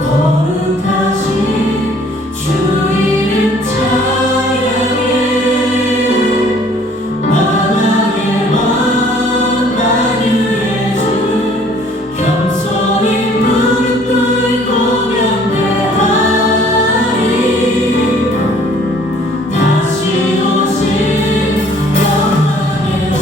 거룩하신 주 이름 찬양해. 만왕의 왕 만유의 주 겸손히 무릎 꿇고 경배하리. 다시 오신 영광의 왕.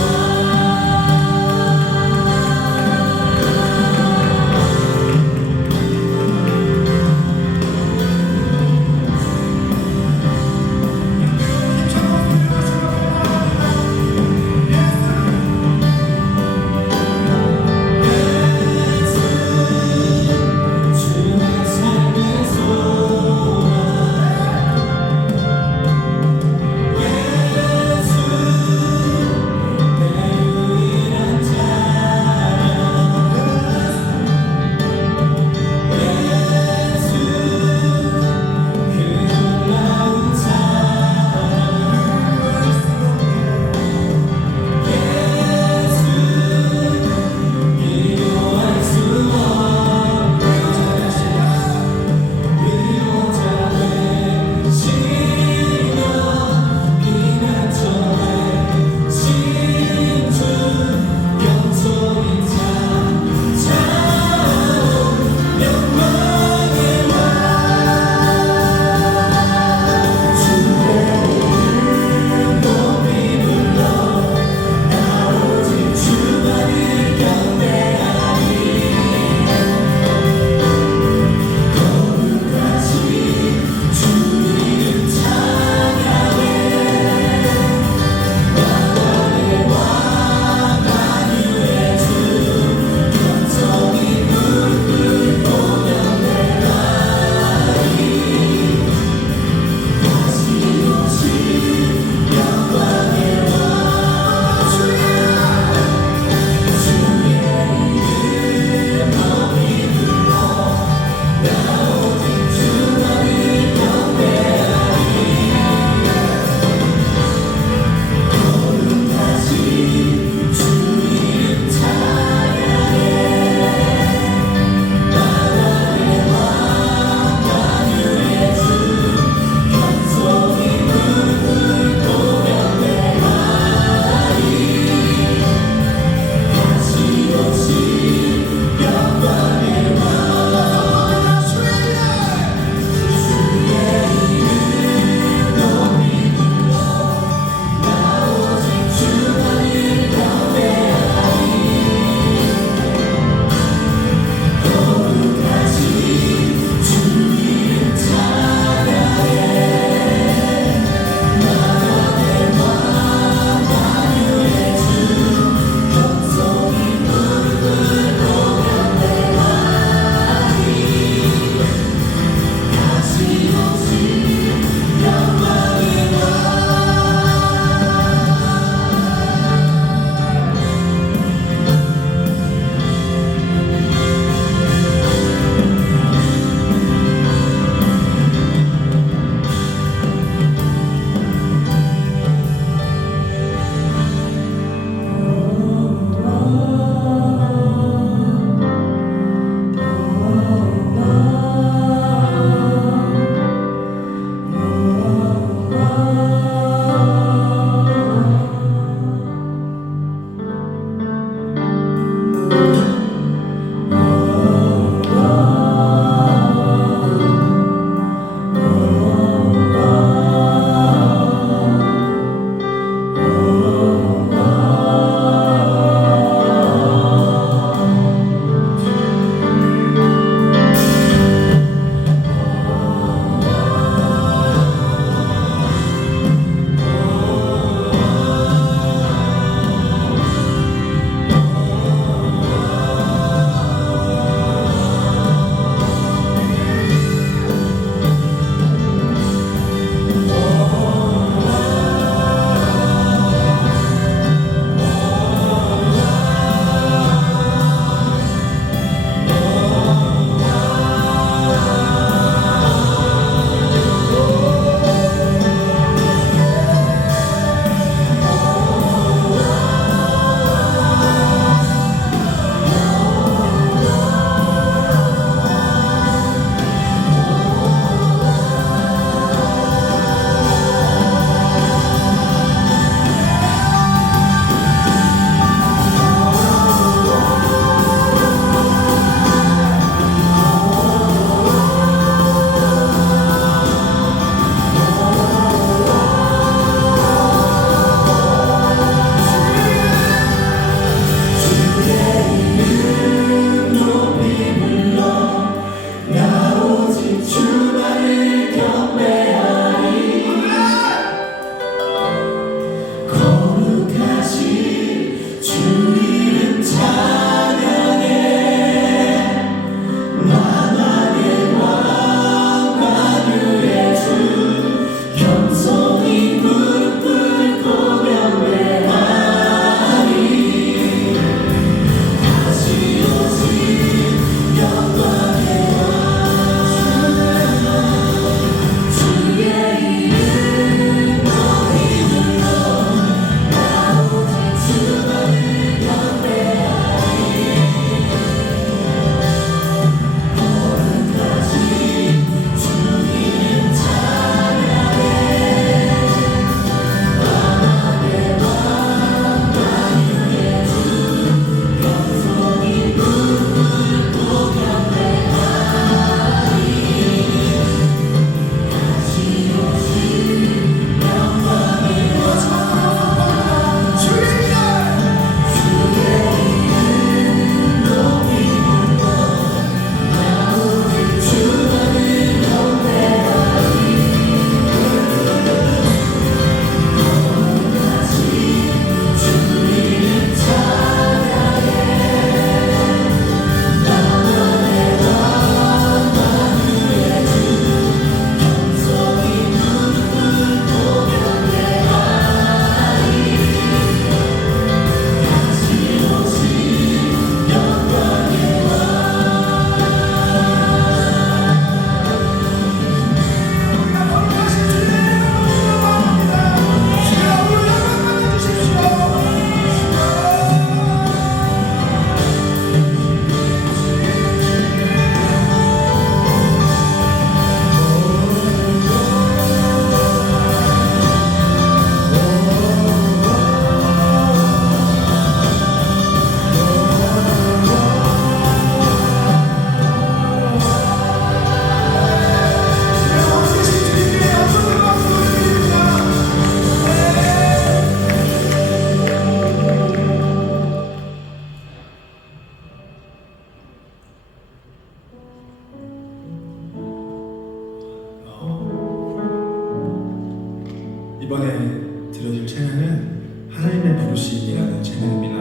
이번에 들려줄 찬양은 하나님의 부르심이라는 찬양입니다.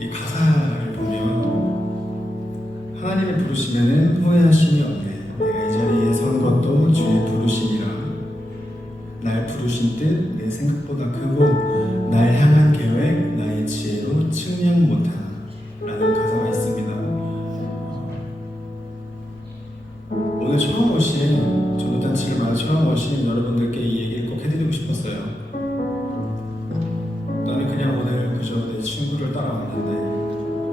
이 가사를 보면 하나님의 부르시면은 후회하심이 없네. 내가 이 자리에 선 것도 주의 부르심이라. 날 부르신 뜻 내 생각보다 크고 날 향한 계획 나의 지혜로 측량 못한 라는 가사가 있습니다. 오늘 처음 오신 전도단체를 마다 처음 오신 여러분들께 이 얘기를 꼭 해드리고 싶었어요. 나는 그냥 오늘 그저 내 친구를 따라왔는데,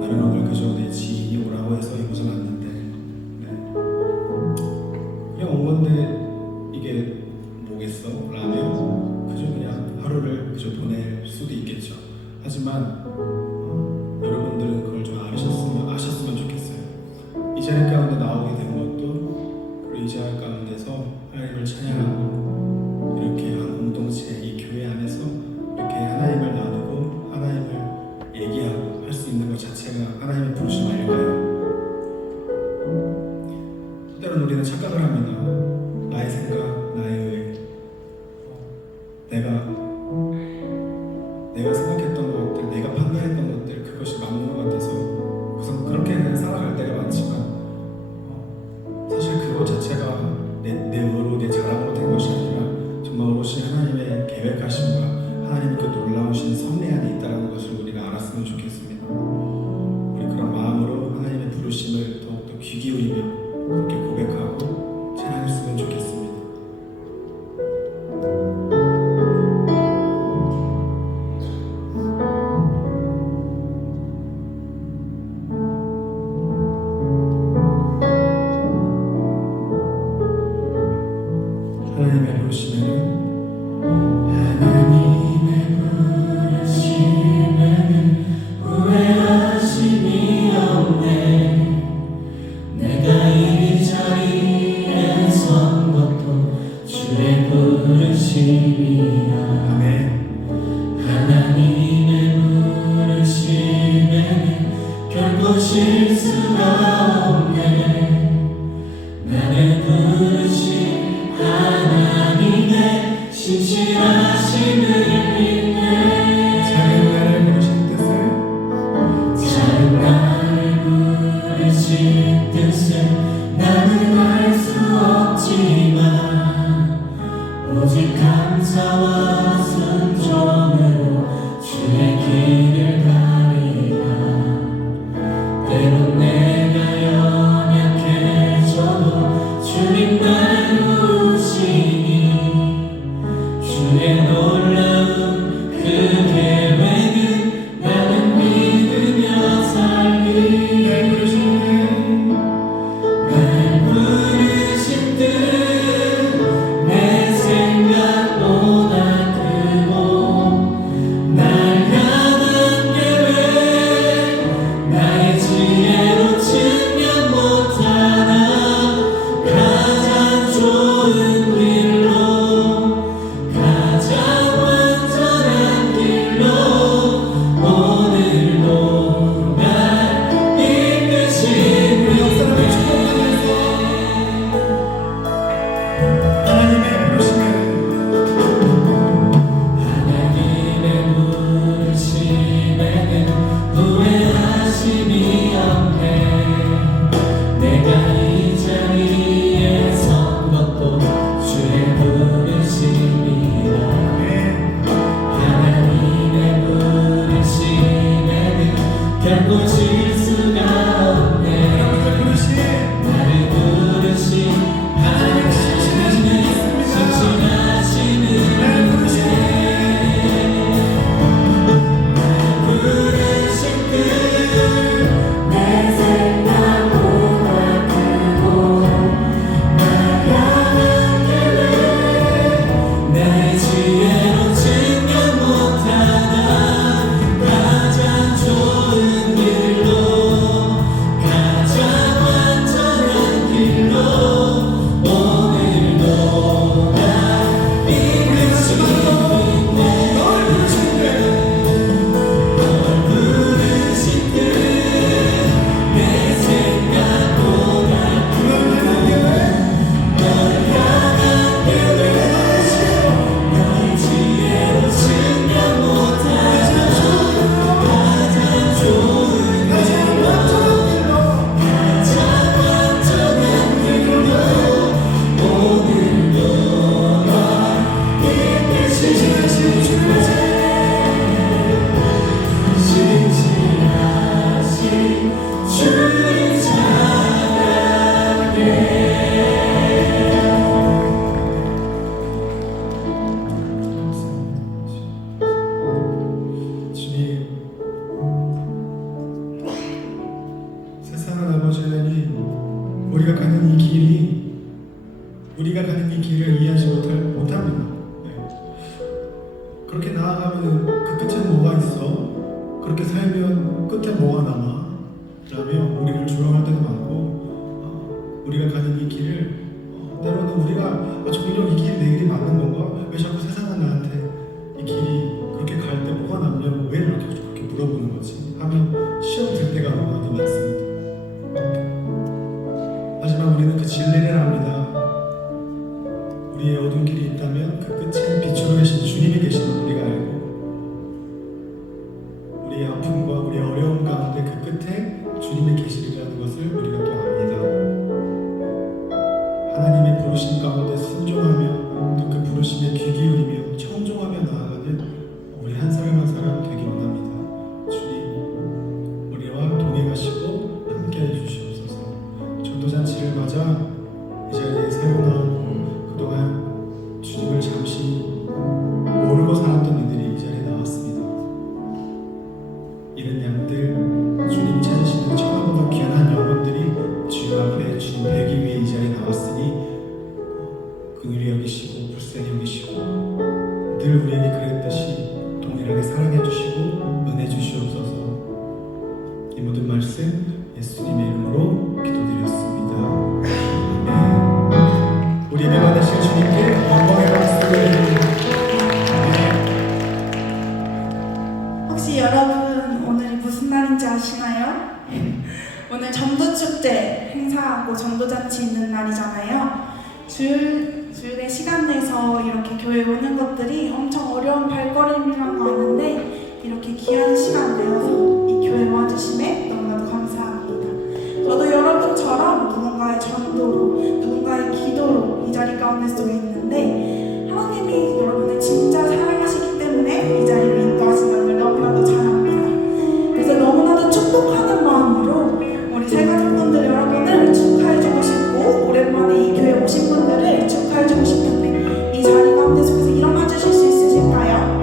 나는 오늘 그저 내 지인이 오라고 해서 이곳에 왔는데, 그냥 온 건데 이게 뭐겠어? 라면? 그저 그냥 하루를 그저 보낼 수도 있겠죠. 하지만 여러분들은 그걸 좀 아셨으면 좋겠어요. 이 자리 가운데 나오게 된 것도 그리고 이 자리 가운데서 하나님을 찬양하고 이렇게 한 공동체 이 교회 안에서 이렇게 하나님을 나누고 하나님을 얘기하고 할 수 있는 것 자체가 하나님의 부르심 아닐까요? 때로는 우리는 착각을 합니다. 나의 생각, 나의 의획, 내가 생각했던 것들, 내가 판단했던 것들, 그것이 맞는 것 같아서 우선 그렇게 그냥 살아갈 때가 많지만 사실 그것 자체가 내 의로, 내 자랑으로 된 것이 아니라 정말 오롯이 하나님의 계획하심과 하나님의 그 놀라우신 섭리 안에 있다는 것을 우리가 알았으면 좋겠습니다. 우리 그런 마음으로 하나님의 부르심을 더욱더 귀 기울이며 그렇게 고백하고 찬양했으면 좋겠습니다. 하나님의 부르심에는 후회하심이 없네. 내가 이 자리에 가는 이 길이 우리가 가는 이 길을 이해하지 못합니다. 네. 그렇게 나아가면 그 끝에는 뭐가 있어? 그렇게 살면 끝에 뭐가 남아? 라며 우리를 조롱할 때도 많고 우리가 가는 이 길을 때로는 우리가 정말 이 길이 내 길이 맞는 건가? 왜 자꾸 세상은 나한테 이 길이 그렇게 갈 때 뭐가 남냐고 왜 이렇게 그렇게 물어보는 거지? 하면 시험 들 때가 너무나도 많습니다. 하지만 우리는 그 진리를 압니다. 우리의 어두운 길이 있다면 그 끝에 빛으로 계신 주님이 계시는 우리가 알고 우리의 아픔과 우리의 어려움 가운데 그 끝에 주님이 계시리라는 것을 우리가 또 압니다. 하나님의 부르심 가운데 순종하며 또 그 부르심에 귀 기울이며 청종하며 나아가는 우리 한 사람 한 사람 되기 원합니다. 주님 우리와 동행하시고 함께해 주시옵소서. 전도잔치를 맞아 이 자리에 새로 나오고 그동안 주님을 잠시 모르고 살았던 이들이 이 자리에 나왔습니다. 이런 양들 주님 찾으시는 천하보다 귀한 영혼들이 주님 앞에 주님 뵈기 위해 이 자리에 나왔으니 긍휼히 여기시고 불쌍히 여기시고 늘 우리에게 그랬듯이 동일하게 사랑해 주시고 은혜 주시옵소서. 이 모든 말씀 예수님의 이름으로 기도드렸습니다. 아멘. 우리 예배 받으실 주님께 영광의 박수를 드립니다. 혹시 여러분 오늘이 무슨 날인지 아시나요? 오늘 전도축제 행사하고 전도잔치 있는 날이잖아요. 주일에 시간 내서 이렇게 교회 오는 것들이 엄청 어려운 발걸음이란 거 아는데 이렇게 귀한 시간 내어서 이 교회 와주심에 너무나도 감사합니다. 저도 여러분처럼 누군가의 전도로 누군가의 기도로 이 자리 가운데 속에 있는데 하나님이 여러분을 진짜 사랑하시기 때문에 이 자리로 인도하시는 걸 너무나도 잘 압니다. 그래서 너무나도 축복하는 마음으로 우리 새가족분들 여러분을 축하해주고 싶고 오랜만에 이 교회 오신 분들을 축하해주고 싶은데 이 자리 가운데 속에서 일어나 주실 수 있으실까요?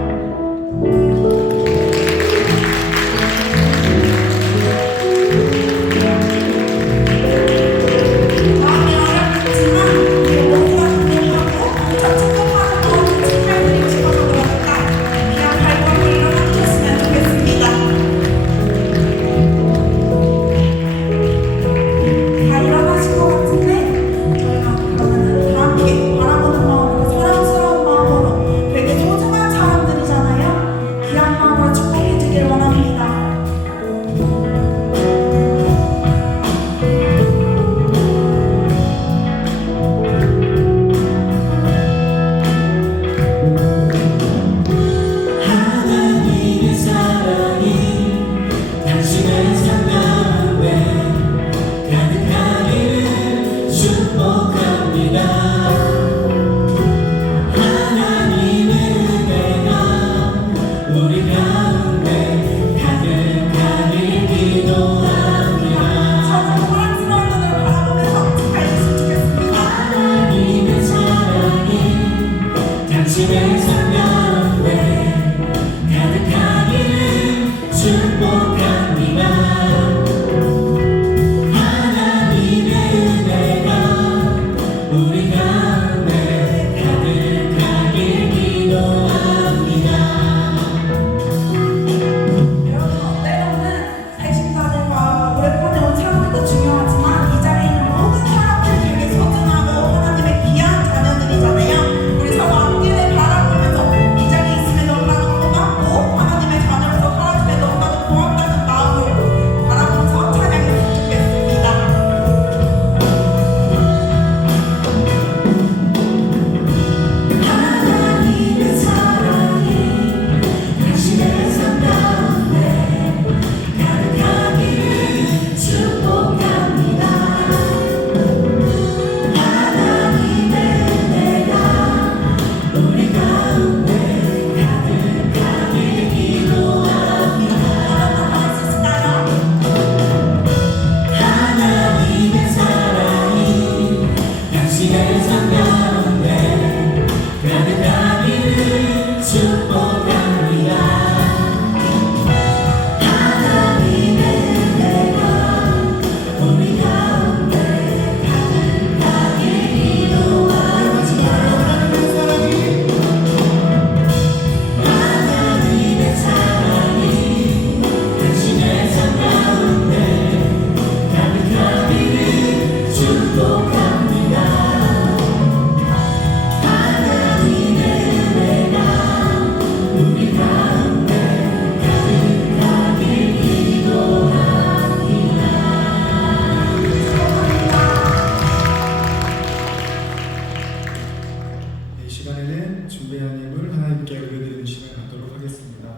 준비한 힘을 하나님께 올려드리는 시간 갖도록 하겠습니다.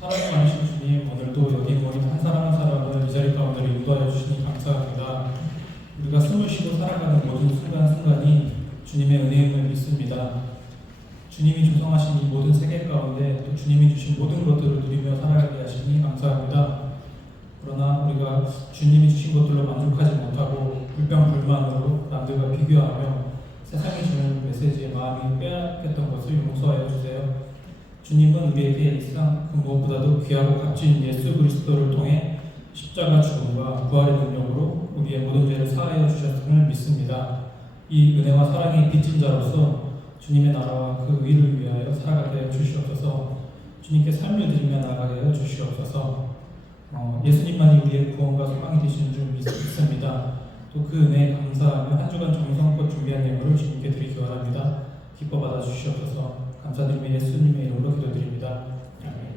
사랑이 많으신 주님, 오늘도 여기 모인 한 사람 한 사람을 이 자리 가운데로 인도하여 주시니 감사합니다. 우리가 숨을 쉬고 살아가는 모든 순간순간이 주님의 은혜임을 믿습니다. 주님이 조성하신 이 모든 세계 가운데 또 주님이 주신 모든 것들을 누리며 살아가게 하시니 감사합니다. 그러나 우리가 주님이 주신 것들로 만족하지 못하고 불평불만으로 남들과 비교하며 세상이 주는 메시지에 마음이 빼앗겼던 것을 용서하여 주세요. 주님은 우리에게 이 세상 그 무엇보다도 귀하고 값진 예수 그리스도를 통해 십자가 죽음과 부활의 능력으로 우리의 모든 죄를 사하여 주셨음을 믿습니다. 이 은혜와 사랑의 빚진 자로서 주님의 나라와 그 의를 위하여 살아가게 하여 주시옵소서. 주님께 삶을 드리며 나아가게 하여 주시옵소서. 예수님만이 우리의 구원과 소망이 되시는 줄 믿습니다. 또 그 은혜에 감사하며 한 주간 정성껏 준비한 예물을 주님께 드리기 원합니다. 기뻐 받아 주시옵소서. 감사드리며 예수님의 이름으로 기도드립니다. 아멘.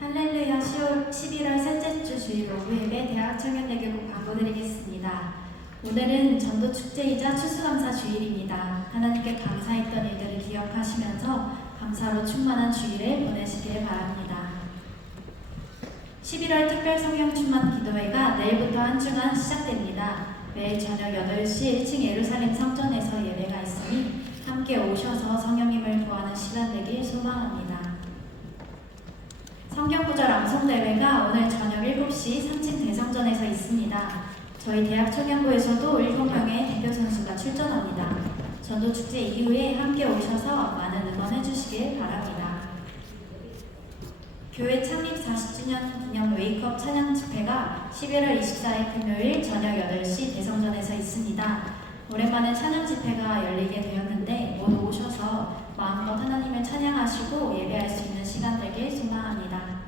할렐루야 11월 셋째 주 주일 오후 예배 대학 청년예배국 광고드리겠습니다. 오늘은 전도축제이자 추수감사 주일입니다. 하나님께 감사했던 일들을 기억하시면서 감사로 충만한 주일을 보내시길 바랍니다. 11월 특별 성령 충만 기도회가 내일부터 한 주간 시작됩니다. 매일 저녁 8시 1층 예루살렘 성전에서 예배가 있으니 함께 오셔서 성령님을 구하는 시간 되길 소망합니다. 성경구절 암송대회가 오늘 저녁 7시 3층 대성전에서 있습니다. 저희 대학 청년부에서도 7명의 대표 선수가 출전합니다. 전도축제 이후에 함께 오셔서 많은 응원해 주시길 바랍니다. 교회 창립 40주년 기념 웨이크업 찬양 집회가 11월 24일 금요일 저녁 8시 대성전에서 있습니다. 오랜만에 찬양 집회가 열리게 되었는데 모두 오셔서 마음껏 하나님을 찬양하시고 예배할 수 있는 시간 되길 소망합니다.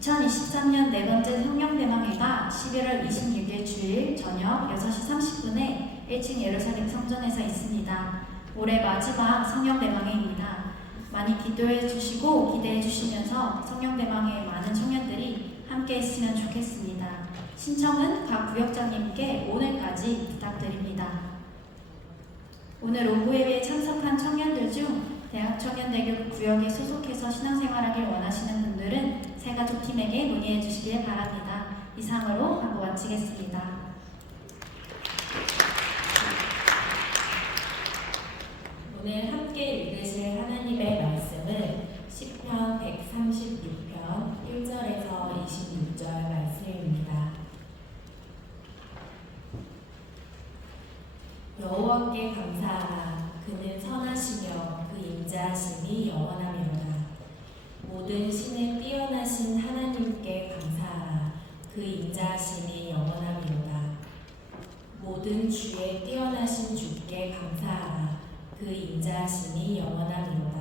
2023년 네 번째 성령대망회가 11월 26일 주일 저녁 6시 30분에 1층 예루살렘 성전에서 있습니다. 올해 마지막 성령대망회입니다. 많이 기도해 주시고 기대해 주시면서 성령대망회 많은 청년들이 함께 했으면 좋겠습니다. 신청은 각 구역장님께 오늘까지 부탁드립니다. 오늘 오후 예배에 참석한 청년들 중 대학청년대교 구역에 소속해서 신앙생활하길 원하시는 분들은 새가족팀에게 문의해 주시길 바랍니다. 이상으로 하고 마치겠습니다. 오늘 함께 읽으실 하나님의 말씀은 시편 136편 1절에서 26절 말씀입니다. 여호와께 감사하라. 그는 선하시며 그 인자하심이 영원하미로다. 모든 신에 뛰어나신 하나님께 감사하라. 그 인자하심이 영원하미로다. 모든 주에 뛰어나신 주께 감사하라. 그 인자하심이 영원하미로다.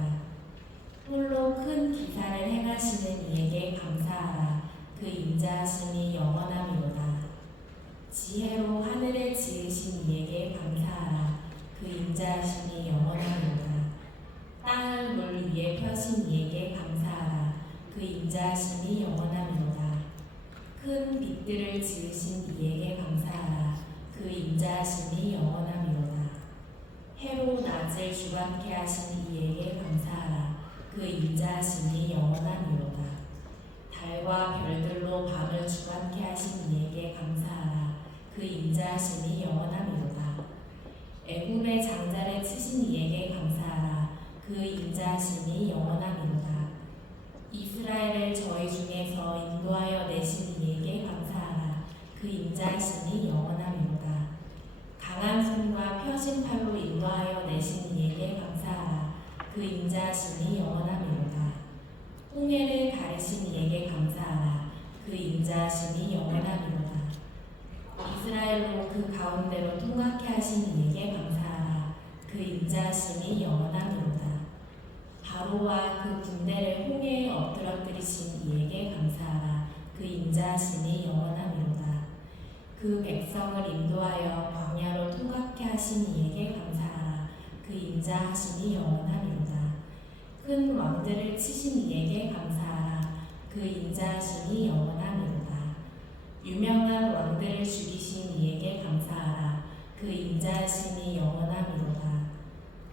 홀로 큰 기사를 행하시는 이에게 감사하라. 그 인자하심이 영원하미로다. 지혜로 하늘을 지으신 이에게 감사하라. 그 인자하심이 영원하미로다. 땅을 물 위에 펴신 이에게 감사하라. 그 인자하심이 영원하미로다. 큰 빛들을 지으신 이에게 감사하라. 그 인자하심이 영원하미로다. 해로 낮을 주관케 하신 이에게 감사하라. 그 인자하심이 영원하미로다. 달과 별들로 밤을 주관케 하신 이에게 감사하라. 그 인자하심이 영원하미로다. 애굽의 장자를 치신 이에게 감사하라. 그 인자하심이 영원하미로다. 이스라엘을 저희 중에서 인도하여 내신 이에게 감사하라. 그 인자하심이 영원하미로다. 강한 손과 펴신 팔로 인도하여 내신 이에게 감사하라. 그 인자하심이 영원하미로다. 홍해를 가르신 이에게 감사하라. 그 인자하심이 영원하미로다. 이스라엘로 그 가운데로 통과케 하신 이에게 감사하라. 그 인자하심이 영원하미로다. 바로와 그 군대를 홍해에 엎드러뜨리신 이에게 감사하라. 그 인자하심이 영원하미로다. 그 백성을 인도하여 광야로 통과케 하신 이에게 감사하라. 그 인자하심이 영원하미로다. 큰 왕들을 치신 이에게 감사하라. 그 인자하심이 영원하미로다. 유명한 왕들을 죽이신 이에게 감사하라. 그 인자하심이 영원하미로다.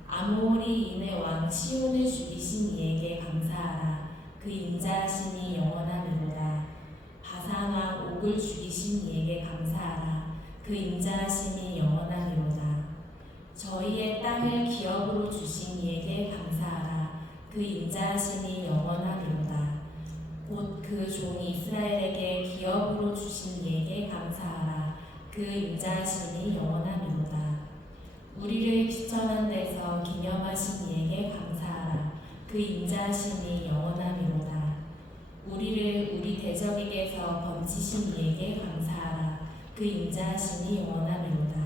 아모리인의 왕 시온을 죽이신 이에게 감사하라. 그 인자하심이 영원하미로다. 바산 왕 옥을 죽이신 이에게 감사하라. 그 인자하심이 영원하미로다. 저희의 땅을 기업으로 주신 이에게 감사하라. 그 인자하심이 영원하리로다. 곧 그 종 이스라엘에게 기업으로 주신 이에게 감사하라. 그 인자하심이 영원하리로다. 우리를 귀천한 데서 기념하신 이에게 감사하라. 그 인자하심이 영원하리로다. 우리를 우리 대적에게서 건지신 이에게 감사하라. 그 인자하심이 영원하리로다.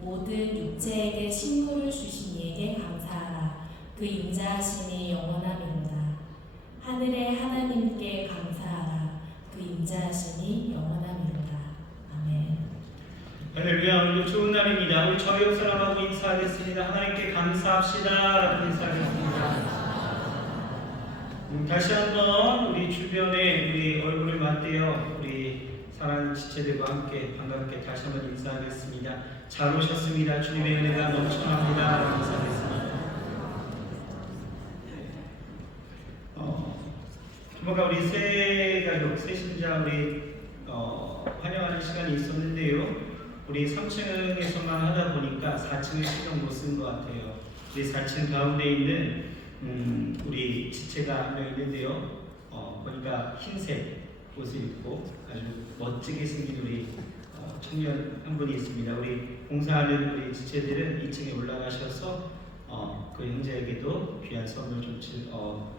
모든 육체에게 식물을 주신 이에게 감사하라. 그 인자하심이 영원하리로다. 하늘의 하나님께 감사하라. 그 인자하심이 영원하리로다. 아멘. 할렐루야. 오늘도 좋은 날입니다. 우리 저희 옆 사람하고 인사하겠습니다. 하나님께 감사합시다 라고 인사하겠습니다. 다시 한번 우리 주변에 우리 얼굴을 맞대어 우리 사랑하는 지체들과 함께 반갑게 다시 한번 인사하겠습니다. 잘 오셨습니다. 주님의 은혜가 넘쳐납니다 라고 인사하겠습니다. 주보가 우리 새 가족, 새 신자 우리 환영하는 시간이 있었는데요. 우리 3층에서만 하다 보니까 4층을 신경 못 쓴 것 같아요. 우리 4층 가운데 있는 우리 지체가 한 명 있는데요. 보니까 흰색 옷을 입고 아주 멋지게 생긴 우리 청년 한 분이 있습니다. 우리 봉사하는 우리 지체들은 2층에 올라가셔서 그 형제에게도 귀한 선물 좀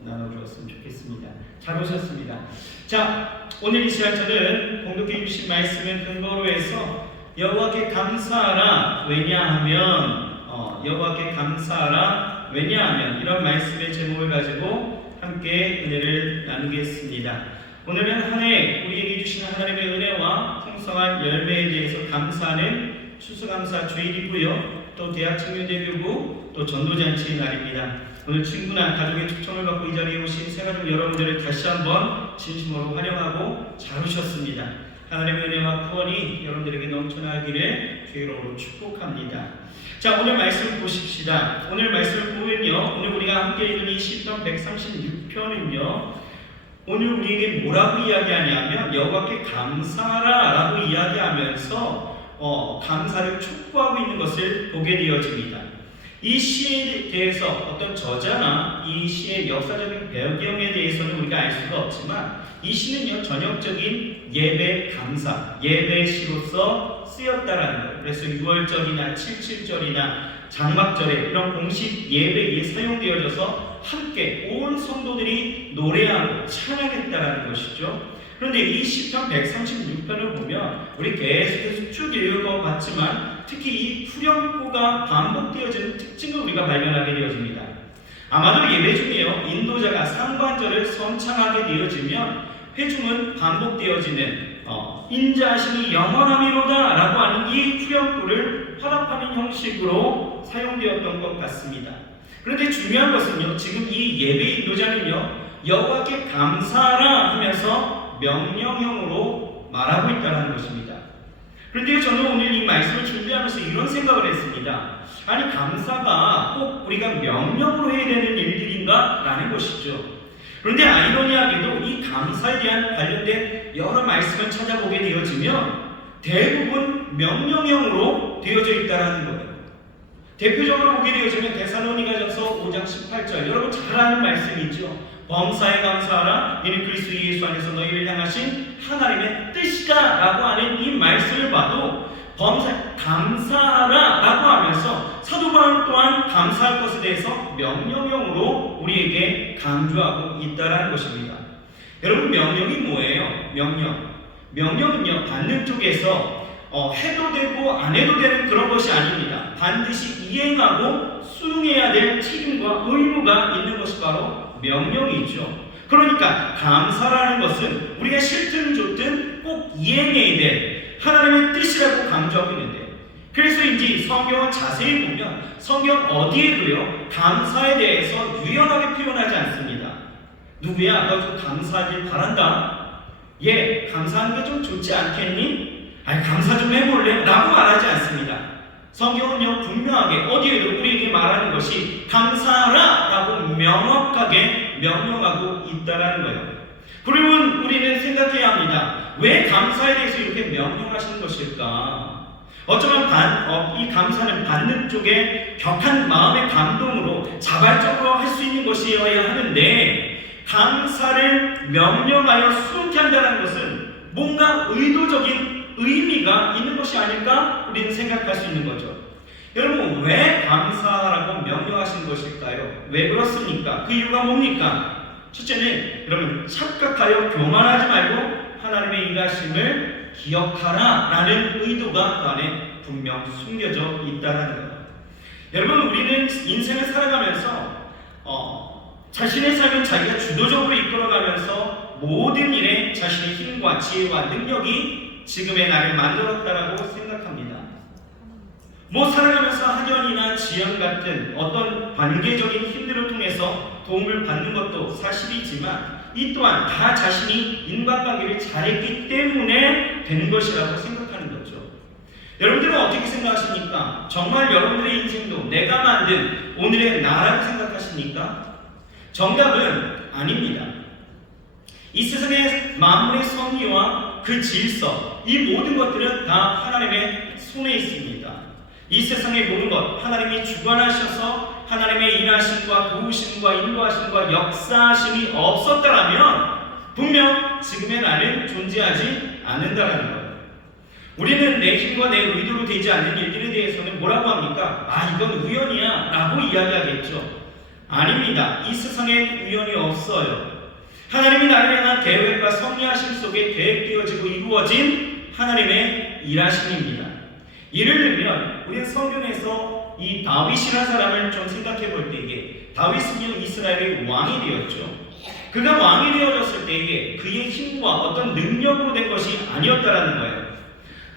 나눠주었으면 좋겠습니다. 잘 오셨습니다. 자, 오늘 이 시간 저는 공독해 주신 말씀을 근거로 해서 여호와께 감사하라 왜냐하면 여호와께 감사하라 왜냐하면 이런 말씀의 제목을 가지고 함께 은혜를 나누겠습니다. 오늘은 한 해 우리에게 주시는 하나님의 은혜와 풍성한 열매에 대해서 감사하는 추수감사 주일이고요. 또 대학 청년대교구 또 전도잔치의 날입니다. 오늘 친구나 가족의 초청을 받고 이 자리에 오신 새가족 여러분들을 다시 한번 진심으로 환영하고 잘 오셨습니다. 하나님의 은혜와 구원이 여러분들에게 넘쳐나기를 주의로 축복합니다. 자, 오늘 말씀 보십시다. 오늘 말씀을 보면요, 오늘 우리가 함께 읽은 이 시편 136편은요 오늘 우리에게 뭐라고 이야기하냐면 여호와께 감사하라 라고 이야기하면서 감사를 촉구하고 있는 것을 보게 되어집니다. 이 시에 대해서 어떤 저자나 이 시의 역사적인 배경에 대해서는 우리가 알 수가 없지만 이 시는요 전형적인 예배 감사, 예배 시로서 쓰였다라는 거예요. 그래서 6월절이나 77절이나 장막절에 이런 공식 예배에 사용되어져서 함께 온 성도들이 노래하고 찬양했다라는 것이죠. 그런데 이 시편 136편을 보면 우리 계속해서 쭉 읽어봤지만 특히 이 후렴구가 반복되어지는 특징을 우리가 발견하게 되어집니다. 아마도 예배 중에요 인도자가 상반절을 선창하게 되어지면 회중은 반복되어지는 인자하심이 영원함이로다 라고 하는 이 후렴구를 화답하는 형식으로 사용되었던 것 같습니다. 그런데 중요한 것은요 지금 이 예배 인도자는요 여호와께 감사하라 하면서 명령형으로 말하고 있다는 것입니다. 그런데 저는 오늘 이 말씀을 준비하면서 이런 생각을 했습니다. 아니 감사가 꼭 우리가 명령으로 해야 되는 일들인가? 라는 것이죠. 그런데 아이러니하게도 이 감사에 대한 관련된 여러 말씀을 찾아보게 되어지면 대부분 명령형으로 되어져 있다는 거예요. 대표적으로 보게 되어지면 데살로니가전서 5장 18절 여러분 잘 아는 말씀이죠. 범사에 감사하라 이는 그리스도 예수 안에서 너희를 향하신 하나님의 뜻이다 라고 하는 이 말씀을 봐도 감사하라 라고 하면서 사도 바울 또한 감사할 것에 대해서 명령형으로 우리에게 강조하고 있다는 것입니다. 여러분 명령이 뭐예요? 명령은요 받는 쪽에서 해도 되고 안 해도 되는 그런 것이 아닙니다. 반드시 이행하고 수행해야 될 책임과 의무가 있는 것이 바로 명령이죠. 그러니까 감사라는 것은 우리가 싫든 좋든 꼭 이행해야 될 하나님의 뜻이라고 강조하고 있는데 그래서인지 성경을 자세히 보면 성경 어디에도요 감사에 대해서 유연하게 표현하지 않습니다. 누구야 너 좀 감사하길 바란다. 예 감사하는 게 좀 좋지 않겠니? 아니 감사 좀 해볼래? 라고 말하지 않습니다. 성경은요 분명하게 어디에도 우리에게 말하는 것이 감사하라 라고 명확하게 명령하고 있다는 거예요. 그리고 우리는 생각해야 합니다. 왜 감사에 대해서 이렇게 명령하시는 것일까? 어쩌면 이 감사는 받는 쪽에 격한 마음의 감동으로 자발적으로 할 수 있는 것이어야 하는데 감사를 명령하여 수놓게 한다는 것은 뭔가 의도적인 의미가 있는 것이 아닐까 우리는 생각할 수 있는 거죠. 여러분 왜 감사하라고 명령하신 것일까요? 왜 그렇습니까? 그 이유가 뭡니까? 첫째는 여러분 착각하여 교만하지 말고 하나님의 일하심을 기억하라 라는 의도가 그 안에 분명 숨겨져 있다는 거예요. 여러분 우리는 인생을 살아가면서 자신의 삶은 자기가 주도적으로 이끌어가면서 모든 일에 자신의 힘과 지혜와 능력이 지금의 나를 만들었다라고 생각합니다. 살아가면서 학연이나 지연 같은 어떤 관계적인 힘들을 통해서 도움을 받는 것도 사실이지만 이 또한 다 자신이 인간관계를 잘했기 때문에 되는 것이라고 생각하는 거죠. 여러분들은 어떻게 생각하십니까? 정말 여러분들의 인생도 내가 만든 오늘의 나라고 생각하십니까? 정답은 아닙니다. 이 세상의 만물의 섭리와 그 질서, 이 모든 것들은 다 하나님의 손에 있습니다. 이 세상의 모든 것 하나님이 주관하셔서 하나님의 일하심과 도우심과 인도하심과 역사하심이 없었다라면 분명 지금의 나는 존재하지 않는다라는 거예요. 우리는 내 힘과 내 의도로 되지 않는 일들에 대해서는 뭐라고 합니까? 아, 이건 우연이야 라고 이야기하겠죠. 아닙니다. 이 세상에 우연이 없어요. 하나님이 나를 향한 계획과 섭리하심 속에 계획되어지고 이루어진 하나님의 일하심입니다. 예를 들면 우리는 성경에서 이 다윗이라는 사람을 좀 생각해 볼 때에 다윗은요 이스라엘의 왕이 되었죠. 그가 왕이 되어졌을 때에 그의 힘과 어떤 능력으로 된 것이 아니었다라는 거예요.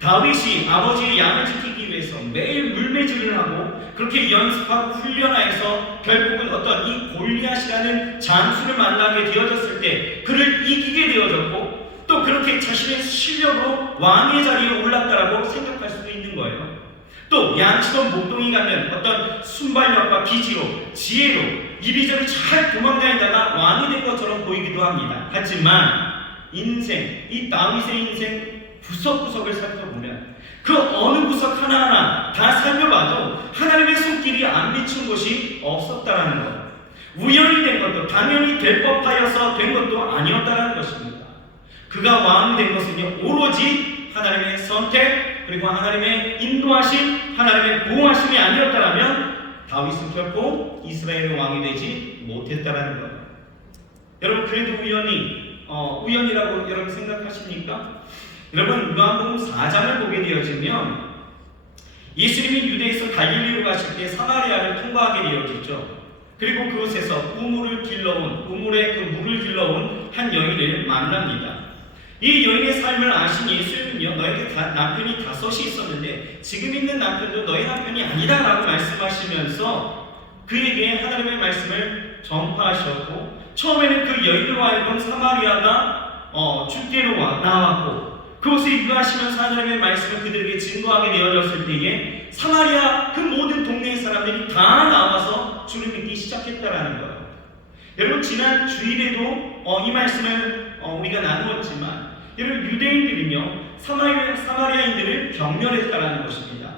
다윗이 아버지의 양을 지키기 위해서 매일 물매질을 하고 그렇게 연습하고 훈련하여서 결국은 어떤 이 골리앗이라는 장수를 만나게 되어졌을 때 그를 이기게 되어졌고 또 그렇게 자신의 실력으로 왕의 자리에 올랐다라고 생각할 수도 있는 거예요. 또 양치던 목동이 갖는 어떤 순발력과 기지로 지혜로 이리저리 잘 도망다니다가 왕이 된 것처럼 보이기도 합니다. 하지만 인생, 이 다윗의 인생 구석구석을 살펴보면 그 어느 구석 하나하나 다 살펴봐도 하나님의 손길이 안 비춘 곳이 없었다라는 것. 우연히 된 것도 당연히 될 법하여서 된 것도 아니었다라는 것입니다. 그가 왕이 된 것은요 오로지 하나님의 선택 그리고 하나님의 인도하심, 하나님의 보호하심이 아니었다라면 다윗은 결코 이스라엘의 왕이 되지 못했다라는 거예요. 여러분 그래도 우연이라고 여러분 생각하십니까? 여러분 누가복음 4장을 보게 되어지면 예수님이 유대에서 갈릴리로 가실 때 사마리아를 통과하게 되어지죠. 그리고 그곳에서 우물의 그 물을 길러온 한 여인을 만납니다. 이 여인의 삶을 아신 예수님은요 너에게 남편이 5이 있었는데 지금 있는 남편도 너의 남편이 아니다라고 말씀하시면서 그에게 하나님의 말씀을 전파하셨고 처음에는 그 여인으로 하여금 사마리아가 주께로 나왔고 그곳에 유하시면서 하나님의 말씀을 그들에게 증거하게 되어졌을 때에 사마리아 그 모든 동네의 사람들이 다 나와서 주를 믿기 시작했다라는 거예요. 여러분 지난 주일에도 이 말씀을 우리가 나누었지만 여러분 유대인들은요 사마리아인들을 경멸했다라는 것입니다.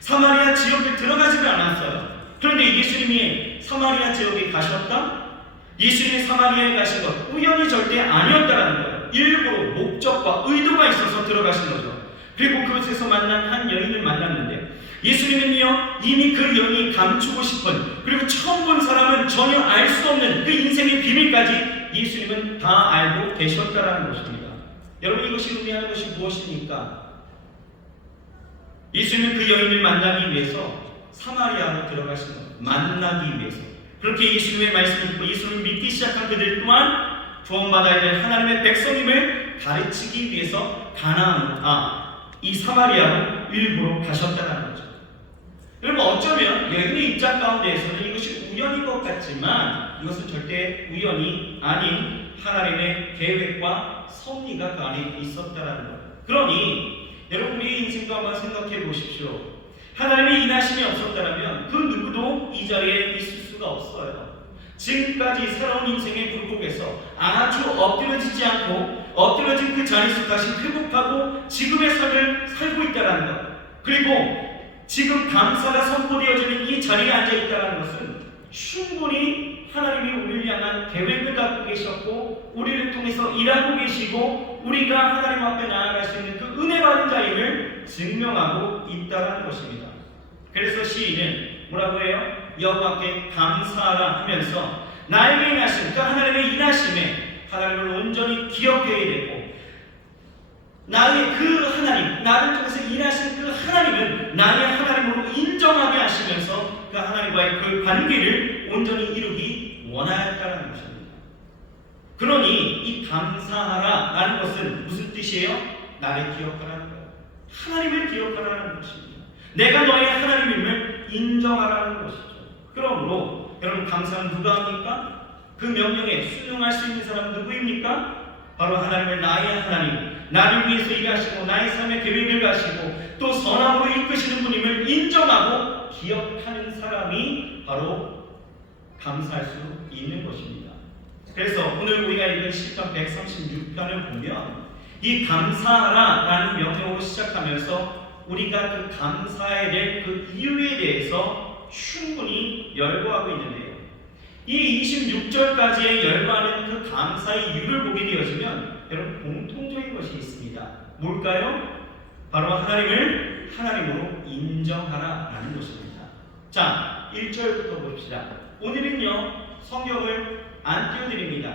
사마리아 지역에 들어가지를 않았어요. 그런데 예수님이 사마리아 지역에 가셨다? 예수님이 사마리아에 가신 것 우연히 절대 아니었다라는 거예요. 일부러 목적과 의도가 있어서 들어가신 거죠. 그리고 그곳에서 만난 한 여인을 만났는데 예수님은요 이미 그 여인이 감추고 싶은 그리고 처음 본 사람은 전혀 알 수 없는 그 인생의 비밀까지 예수님은 다 알고 계셨다라는 것입니다. 여러분 이것이 의미하는 것이 무엇입니까? 예수님은 그 여인을 만나기 위해서 사마리아로 들어가신 것 만나기 위해서 그렇게 예수님의 말씀을 듣고 예수님을 믿기 시작한 그들 또한 구원받아야 될 하나님의 백성임을 가르치기 위해서 이 사마리아로 일부러 가셨다는 거죠. 여러분 어쩌면 여인의 입장 가운데에서는 이것이 우연인 것 같지만 이것은 절대 우연이 아닌 하나님의 계획과 섭리가 그 안에 있었다는 거예요. 그러니 여러분 우리의 인생도 한번 생각해 보십시오. 하나님의 인하심이 없었다면 그 누구도 이 자리에 있을 수가 없어요. 지금까지 새로운 인생의 굴곡에서 아주 엎드려지지 않고 엎드려진 그 자리에서 다시 회복하고 지금의 삶을 살고 있다는 것 그리고 지금 감사가 선포되어지는 이 자리에 앉아있다는 것은 충분히 하나님이 우리를 향한 계획을 갖고 계셨고 우리를 통해서 일하고 계시고 우리가 하나님 앞에 나아갈 수 있는 그 은혜 받은 자임을 증명하고 있다는 것입니다. 그래서 시인은 뭐라고 해요? 여호와께 감사하라 하면서 나에게 인하심, 그 하나님의 인하심에 하나님을 온전히 기억해야 되고 나의 그 하나님, 나를 통해서 일하신 그 하나님은 나의 하나님으로 인정하게 하시면서 그 하나님과의 그 관계를 온전히 이루기 원하였다는 것입니다. 그러니 이 감사하라라는 것은 무슨 뜻이에요? 나를 기억하라는 거예요. 하나님을 기억하라는 것입니다. 내가 너의 하나님임을 인정하라는 것이죠. 그러므로 여러분 감사는 누가 합니까? 그 명령에 순종할 수 있는 사람은 누구입니까? 바로 하나님을 나의 하나님, 나를 위해서 일하시고 나의 삶의 계획을 가시고 또 선함으로 이끄시는 분임을 인정하고 기억하는 사람이 바로 감사할 수 있는 것입니다. 그래서 오늘 우리가 읽은 시편 136편을 보면 이 감사하라라는 명령으로 시작하면서 우리가 그 감사해야 될 그 이유에 대해서 충분히 열거하고 있는데요. 이 26절까지의 열거하는 그 감사의 이유를 보게 되어지면 여러분 공통적인 것이 있습니다. 뭘까요? 바로 하나님을 하나님으로 인정하라라는 것입니다. 자, 1절부터 봅시다. 오늘은요, 성경을 안 띄워드립니다.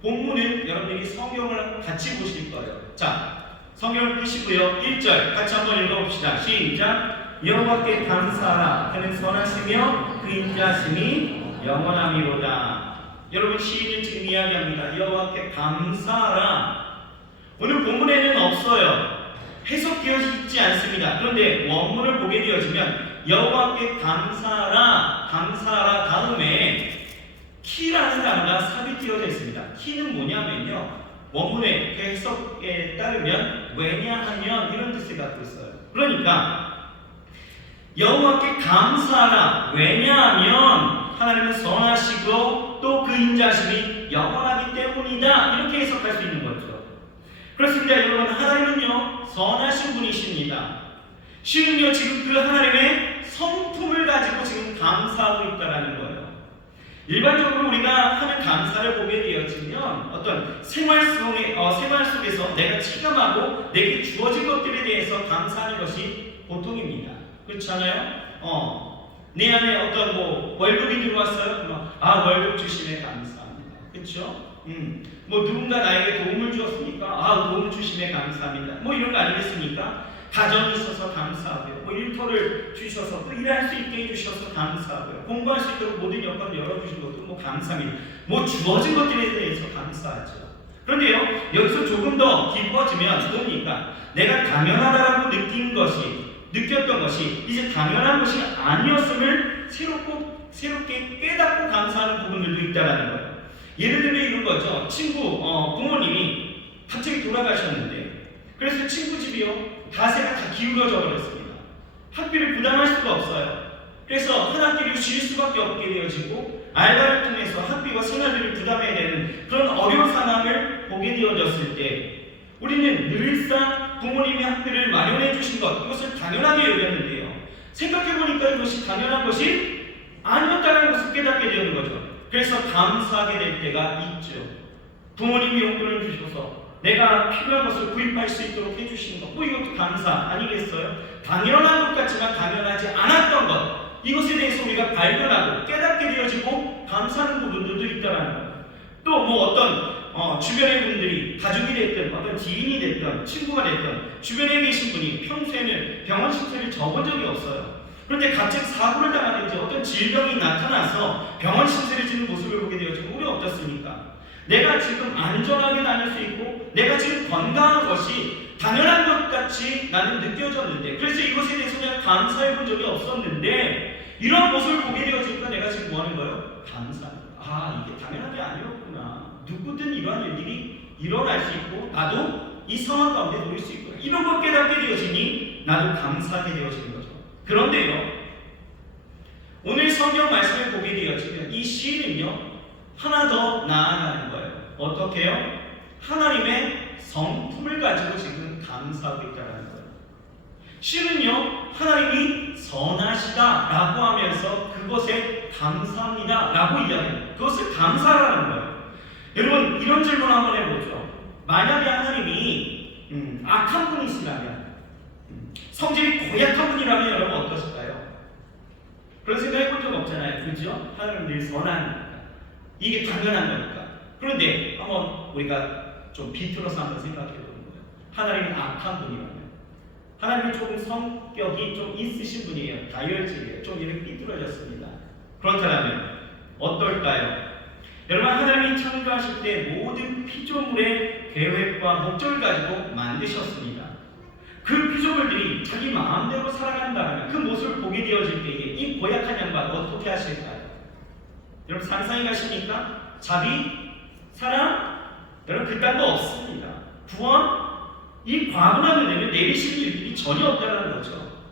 본문은 여러분들이 성경을 같이 보실 거예요. 자, 성경을 펴시고요. 1절 같이 한번 읽어봅시다. 시작. 여호와께 감사하라. 그는 선하시며 그 인자심이 영원함이로다. 여러분, 시인은 지금 이야기합니다. 여호와께 감사하라. 오늘 본문에는 없어요. 해석되어지지 않습니다. 그런데 원문을 보게 되어지면 여호와께 감사하라, 감사하라 다음에 키라는 단어가 삽입되어져 있습니다. 키는 뭐냐면요, 원문의 그 해석에 따르면 왜냐하면 이런 뜻을 갖고 있어요. 그러니까 여호와께 감사하라. 왜냐하면 하나님은 선하시고 또 그 인자심이 영원하기 때문이다. 이렇게 해석할 수 있는 거죠. 그렇습니다. 여러분, 하나님은요 선하신 분이십니다. 시은요 지금 그 하나님의 성품을 가지고 지금 감사하고 있다라는 거예요. 일반적으로 우리가 하는 감사를 보게 되어지면 어떤 생활 속에서 내가 체감하고 내게 주어진 것들에 대해서 감사하는 것이 보통입니다. 그렇잖아요? 내 안에 어떤 월급이 들어왔어요? 월급 주심에 감사합니다. 그렇죠? 누군가 나에게 도움을 주었으니까 도움 주심에 감사합니다. 이런 거 아니겠습니까? 가정이 있어서 감사하고요. 일터를 주셔서 또 일할 수 있게 해주셔서 감사하고요. 공부할 수 있도록 모든 여건을 열어주신 것도 감사합니다. 주어진 것들에 대해서 감사하죠. 그런데요, 여기서 조금 더 깊어지면 뭡니까? 내가 당연하다라고 느꼈던 것이 이제 당연한 것이 아니었음을 새롭게 깨닫고 감사하는 부분들도 있다라는 거예요. 예를 들면 이런 거죠. 부모님이 갑자기 돌아가셨는데, 그래서 친구 집이요 가세가 다 기울어져 버렸습니다. 학비를 부담할 수가 없어요. 그래서 한 학기를 쉴 수밖에 없게 되어지고 알바를 통해서 학비와 생활비를 부담해야 되는 그런 어려운 상황을 보게 되어졌을 때 우리는 늘상 부모님이 학비를 마련해 주신 것, 이것을 당연하게 여겼는데요, 생각해보니까 이것이 당연한 것이 아니었다는 것을 깨닫게 되는 거죠. 그래서 감사하게 될 때가 있죠. 부모님이 용돈을 주셔서 내가 필요한 것을 구입할 수 있도록 해주시는 것, 이것도 감사 아니겠어요? 당연한 것 같지만 당연하지 않았던 것, 이것에 대해서 우리가 발견하고 깨닫게 되어지고 감사하는 부분들도 있다는 거예요. 또 어떤 주변의 분들이 가족이 됐든 어떤 지인이 됐든 친구가 됐든 주변에 계신 분이 평소에는 병원 신세를 져본 적이 없어요. 그런데 갑자기 사고를 당하든지 어떤 질병이 나타나서 병원 신세를 지는 모습을 보게 되어지고 우리 어떻습니까? 내가 지금 안전하게 다닐 수 있고 내가 지금 건강한 것이 당연한 것 같이 나는 느껴졌는데, 그래서 이것에 대해서 내가 감사해 본 적이 없었는데 이런 모습을 보게 되어지니까 내가 지금 뭐 하는 거예요? 감사합니다. 이게 당연한 게 아니었구나. 누구든 이러한 일들이 일어날 수 있고 나도 이 상황 가운데 놓일 수 있구나. 이런 걸 깨닫게 되어지니 나도 감사하게 되어지는 거죠. 그런데요, 오늘 성경 말씀을 보게 되어지면 이 시는요 하나 더 나아가는 거예요. 어떻게 해요? 하나님의 성품을 가지고 지금 감사하고 있다는 거예요. 시는요 하나님이 선하시다라고 하면서 그것에 감사합니다라고 이야기해요. 그것을 감사라는 거예요. 여러분, 이런 질문 한번 해보죠. 만약에 하나님이 악한 분이시라면, 성질이 고약한 분이라면 여러분 어떠실까요? 그런 생각 해본 적 없잖아요. 그렇죠? 하나님은 늘 선하니까 이게 당연한 거니까. 그런데 한번 우리가 좀 비틀어서 한번 생각해 보는 거예요. 하나님은 악한 분이라면, 하나님은 조금 성격이 좀 있으신 분이에요. 다혈질이에요. 좀 이렇게 삐뚤어졌습니다. 그렇다면 어떨까요? 여러분, 하나님이 창조하실 때 모든 피조물의 계획과 목적을 가지고 만드셨습니다. 그 피조물들이 자기 마음대로 살아간다면 그 모습을 보게 되어질 때에 이 고약한 양반 어떻게 하실까요? 여러분, 상상해 가십니까? 자비, 사랑, 여러분 그딴 거 없습니다. 구원, 이 과분한 은혜를 내리시는 일들이 전혀 없다는 거죠.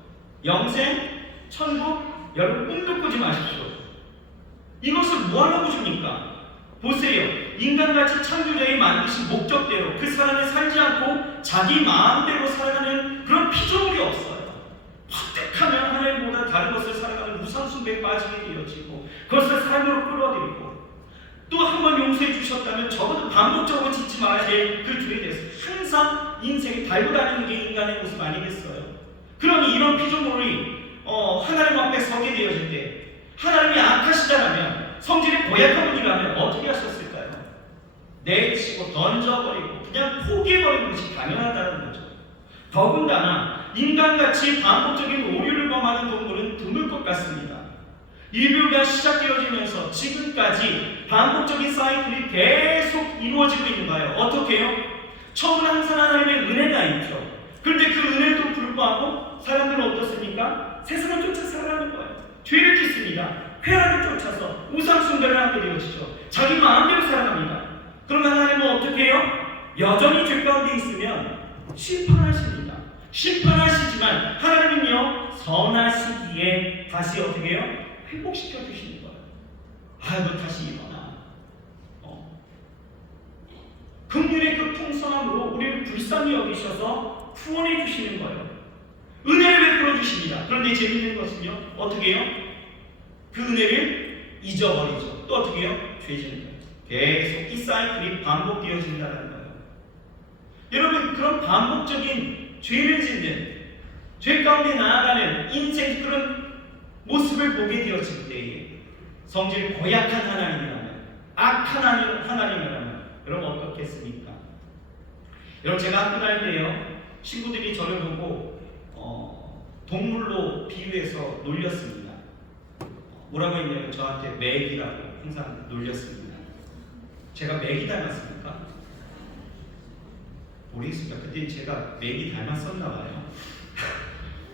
영생, 천국, 여러분 꿈도 꾸지 마십시오. 이것을 뭐하려고 줍니까? 보세요. 인간같이 창조자의 만드신 목적대로 그 사람을 살지 않고 자기 마음대로 살아가는 그런 피조물이 없어요. 획득하면 하나님보다 다른 것을 살아가는 우상숭배에 빠지게 되어지고 그것을 삶으로 끌어들이고, 또 한 번 용서해 주셨다면 적어도 반복적으로 짓지 말아야 될 그 죄에 대해서 항상 인생에 달고 다니는 게 인간의 모습 아니겠어요? 그러니 이런 피조물이 하나님 앞에 서게 되어질 때 하나님이 악하시다라면, 성질이 고약한 분이라면 어떻게 하셨을까요? 내치고 던져버리고 그냥 포기해버리는 것이 당연하다는 거죠. 더군다나 인간같이 반복적인 오류를 범하는 동물은 드물 것 같습니다. 인류가 시작되어지면서 지금까지 반복적인 사이클이 계속 이루어지고 있는 거예요. 어떻게 해요? 처음은 항상 하나님의 은혜가 있죠. 그런데 그 은혜도 불구하고 사람들은 어떻습니까? 세상을 쫓아 살아가는 거예요. 죄를 짓습니다. 쾌락을 쫓아서 우상숭배를 하게 되어지죠. 자기 마음대로 살아갑니다. 그러면 하나님은 어떻게 해요? 여전히 죄 가운데 있으면 심판하십니다. 심판하시지만 하나님은요, 선하시기에 다시 어떻게 해요? 회복시켜 주시는 거예요. 너 다시 일어나. 긍휼의 그 풍성함으로 우리를 불쌍히 여기셔서 구원해 주시는 거예요. 은혜를 베풀어 주십니다. 그런데 재밌는 것은요, 어떻게 해요? 그 은혜를 잊어버리죠. 또 어떻게 해요? 죄 짓는 거예요. 계속 이 사이클이 반복되어진다는 거예요. 여러분, 그런 반복적인 죄를 짓는, 죄 가운데 나아가는 인생 그런 모습을 보게 되어질 때에 성질 고약한 하나님이라면, 악한 하나님이라면 여러분 어떻겠습니까? 여러분, 제가 학교 다닐 때요, 친구들이 저를 보고 동물로 비유해서 놀렸습니다. 뭐라고 했냐면 저한테 맥이라고 항상 놀렸습니다. 제가 맥이 닮았습니까? 모르겠습니다. 그때 제가 맥이 닮았었나 봐요.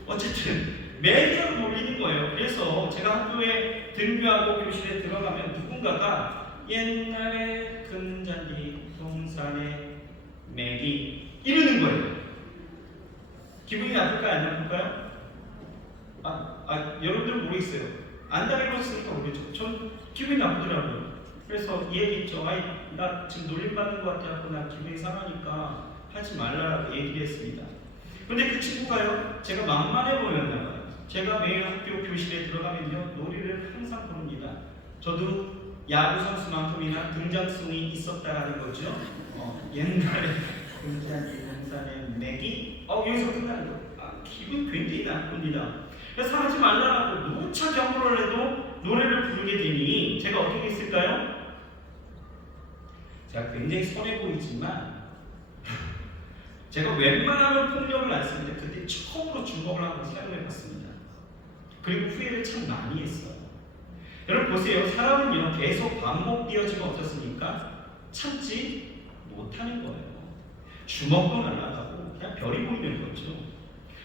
어쨌든 맥이라고 놀리는 거예요. 그래서 제가 학교에 등교하고 교실에 들어가면 누군가가 옛날에 금잔디 동산에 맥이 이러는 거예요. 기분이 나쁠까요? 안 나쁠까요? 여러분들은 모르겠어요. 안 당해봤으니까 모르겠죠. 전 기분이 나쁘더라고요. 그래서 얘기했죠. 나 지금 놀림받는 것 같아서 나 기분이 상하니까 하지 말라라고 얘기를 했습니다. 그런데 그 친구가요, 제가 만만해 보였나 봐요. 제가 매일 학교 교실에 들어가면요, 놀이를 항상 부릅니다. 저도 야구 선수만큼이나 등장성이 있었다라는 거죠. 옛날에 등장이 동산의 맥이 여기서 끝나는 거. 기분 굉장히 나쁩니다. 그래서 하지 말라고 누차 경고를 해도 노래를 부르게 되니 제가 어떻게 했을까요? 제가 굉장히 선해 보이지만 제가 웬만하면 폭력을 안 쓰는데 그때 처음으로 주먹을 한번 사용해 봤습니다. 그리고 후회를 참 많이 했어요. 여러분 보세요. 사람은요, 계속 반복되어지면 어떻습니까? 참지 못하는 거예요. 주먹도 날아가고 그냥 별이 보이는 거죠.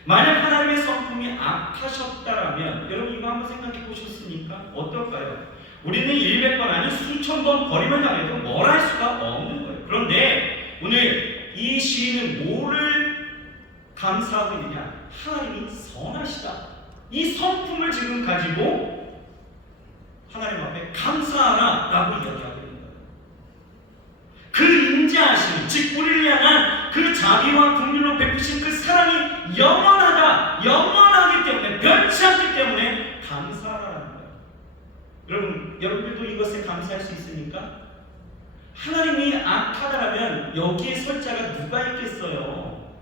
만약 하나님의 성품이 악하셨다라면 여러분 이거 한번 생각해 보셨습니까? 어떨까요? 우리는 100번 아니 수천 번 버림을 당해도 뭘 할 수가 없는 거예요. 그런데 오늘 이 시인은 뭐를 감사하고 있느냐? 하나님이 선하시다. 이 성품을 지금 가지고 하나님 앞에 감사하라 라고 이야기하고 있는 거예요. 그 인자하심, 즉 우리를 향한 그 자비와 긍휼로 베푸신 그 사랑이 영원하다, 영원하기 때문에, 변치 않기 때문에 감사하라는 거예요. 여러분들도 이것에 감사할 수 있습니까? 하나님이 악하다라면 여기에 설 자가 누가 있겠어요?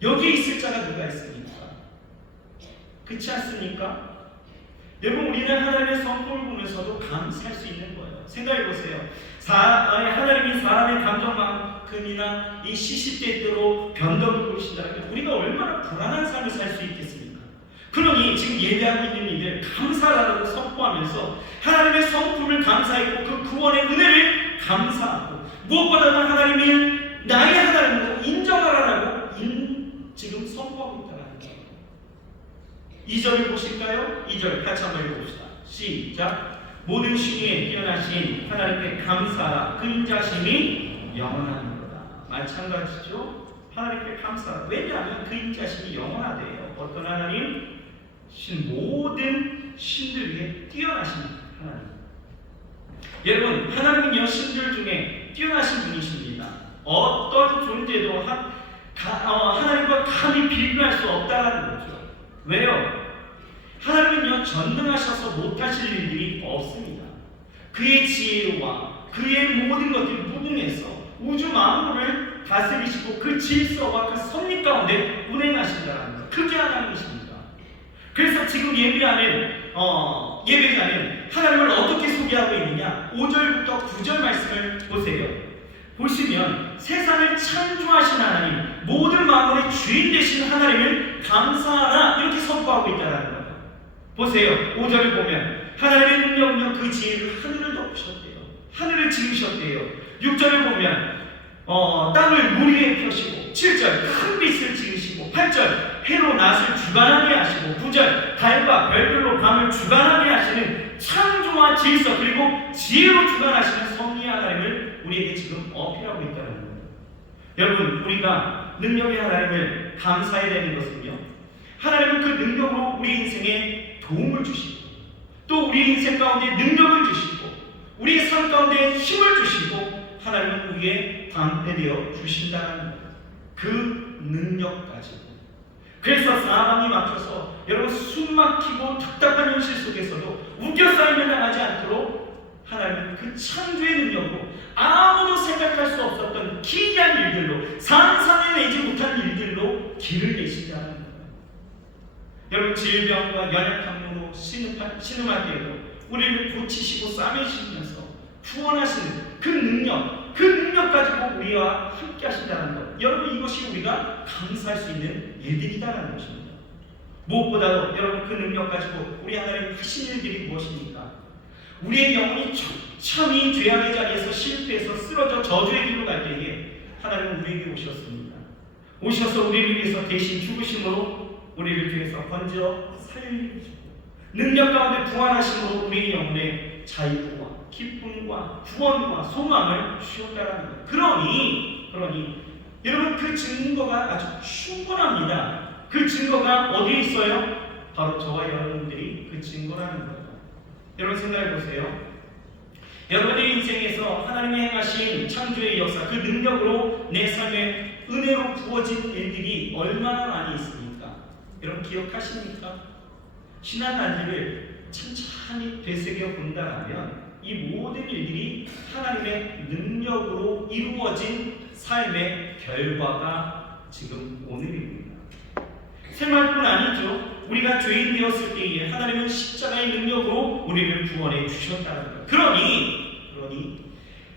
여기에 있을 자가 누가 있습니까? 그렇지 않습니까? 여러분, 우리는 하나님의 성품을 보면서도 감사할 수 있는 거예요. 생각해 보세요. 하나님이 사람의 감정만큼이나 이 시시때때로 변덕을 보신다면 우리가 얼마나 불안한 삶을 살 수 있겠습니까? 그러니 지금 예배하고 있는 이들 감사라고 선포하면서 하나님의 성품을 감사했고 그 구원의 은혜를 감사하고 무엇보다도 하나님이 나의 하나님으로 인정하라고 지금 선포하고 있다는 거예요. 2절을 보실까요? 2절 같이 한번 읽어봅시다. 시작. 모든 신위에 뛰어나신 하나님께 감사하라. 그 인자심이 영원하니로다. 마찬가지죠. 하나님께 감사하라. 왜냐하면 그 인자심이 영원하대요. 어떤 하나님? 모든 신들 위에 뛰어나신 하나님. 여러분, 하나님은요, 신들 중에 뛰어나신 분이십니다. 어떤 존재도 하나님과 감히 비교할 수 없다는 거죠. 왜요? 하나님은요, 전능하셔서 못하실 일들이 없습니다. 그의 지혜와 그의 모든 것들이 무궁해서 우주 만물을 다스리시고 그 질서와 그 섭리 가운데 운행하신다는 것. 그게 하나님이십니다. 그래서 지금 예배자는 하나님을 어떻게 소개하고 있느냐? 5절부터 9절 말씀을 보세요. 보시면 세상을 창조하신 하나님, 모든 만물의 주인 되신 하나님을 감사하라 이렇게 선포하고 있다는 거예요. 보세요. 5절을 보면 하나님의 능력은요 그 지혜를 하늘을 덮으셨대요. 하늘을 지으셨대요. 6절을 보면 땅을 물 위에 펴시고 7절 큰 빛을 지으시고 8절 해로 낮을 주관하게 하시고 9절 달과 별들로 밤을 주관하게 하시는 창조와 질서 그리고 지혜로 주관하시는 섭리의 하나님을 우리에게 지금 어필하고 있다는 겁니다. 여러분 우리가 능력의 하나님을 감사해야 되는 것은요 하나님은 그 능력으로 우리 인생에 도움을 주시고 또 우리 인생 가운데 능력을 주시고 우리의 삶 가운데 힘을 주시고 하나님은 우리의 방패되어 주신다는 것. 그 능력 가지고 그래서 사방이 막혀서 여러분 숨 막히고 답답한 현실 속에서도 우겨싸임을 당하지 않도록 하나님은 그 창조의 능력으로 아무도 생각할 수 없었던 기이한 일들로 상상해내지 못한 일들로 길을 내신다는 거예요. 여러분 질병과 연약함으로 신음하기에도 우리를 고치시고 싸매시면서 구원하시는 그 능력 가지고 우리와 함께 하신다는 것. 여러분 이것이 우리가 감사할 수 있는 일들이다라는 것입니다. 무엇보다도 여러분 그 능력 가지고 우리 하나님 하신 일들이 무엇입니까? 우리의 영혼이 처참히 죄악의 자리에서 실패해서 쓰러져 저주의 길로 갈 때에 하나님은 우리에게 오셨습니다. 오셔서 우리를 위해서 대신 죽으심으로 우리를 위해서 건져 살리시고 능력 가운데 부활하심으로 우리의 영혼에 자유와 기쁨과 구원과 소망을 주셨다는 것. 그러니 여러분 그 증거가 아주 충분합니다. 그 증거가 어디에 있어요? 바로 저와 여러분들이 그 증거라는 거예요. 여러분 생각해 보세요. 여러분의 인생에서 하나님이 행하신 창조의 역사, 그 능력으로 내 삶에 은혜로 부어진 일들이 얼마나 많이 있습니까? 여러분 기억하십니까? 지난 날들을 천천히 되새겨 본다면 이 모든 일들이 하나님의 능력으로 이루어진 삶의 결과가 지금 오늘입니다. 생활뿐 아니죠. 우리가 죄인 되었을 때에 하나님은 십자가의 능력으로 우리를 구원해 주셨다는 것. 그러니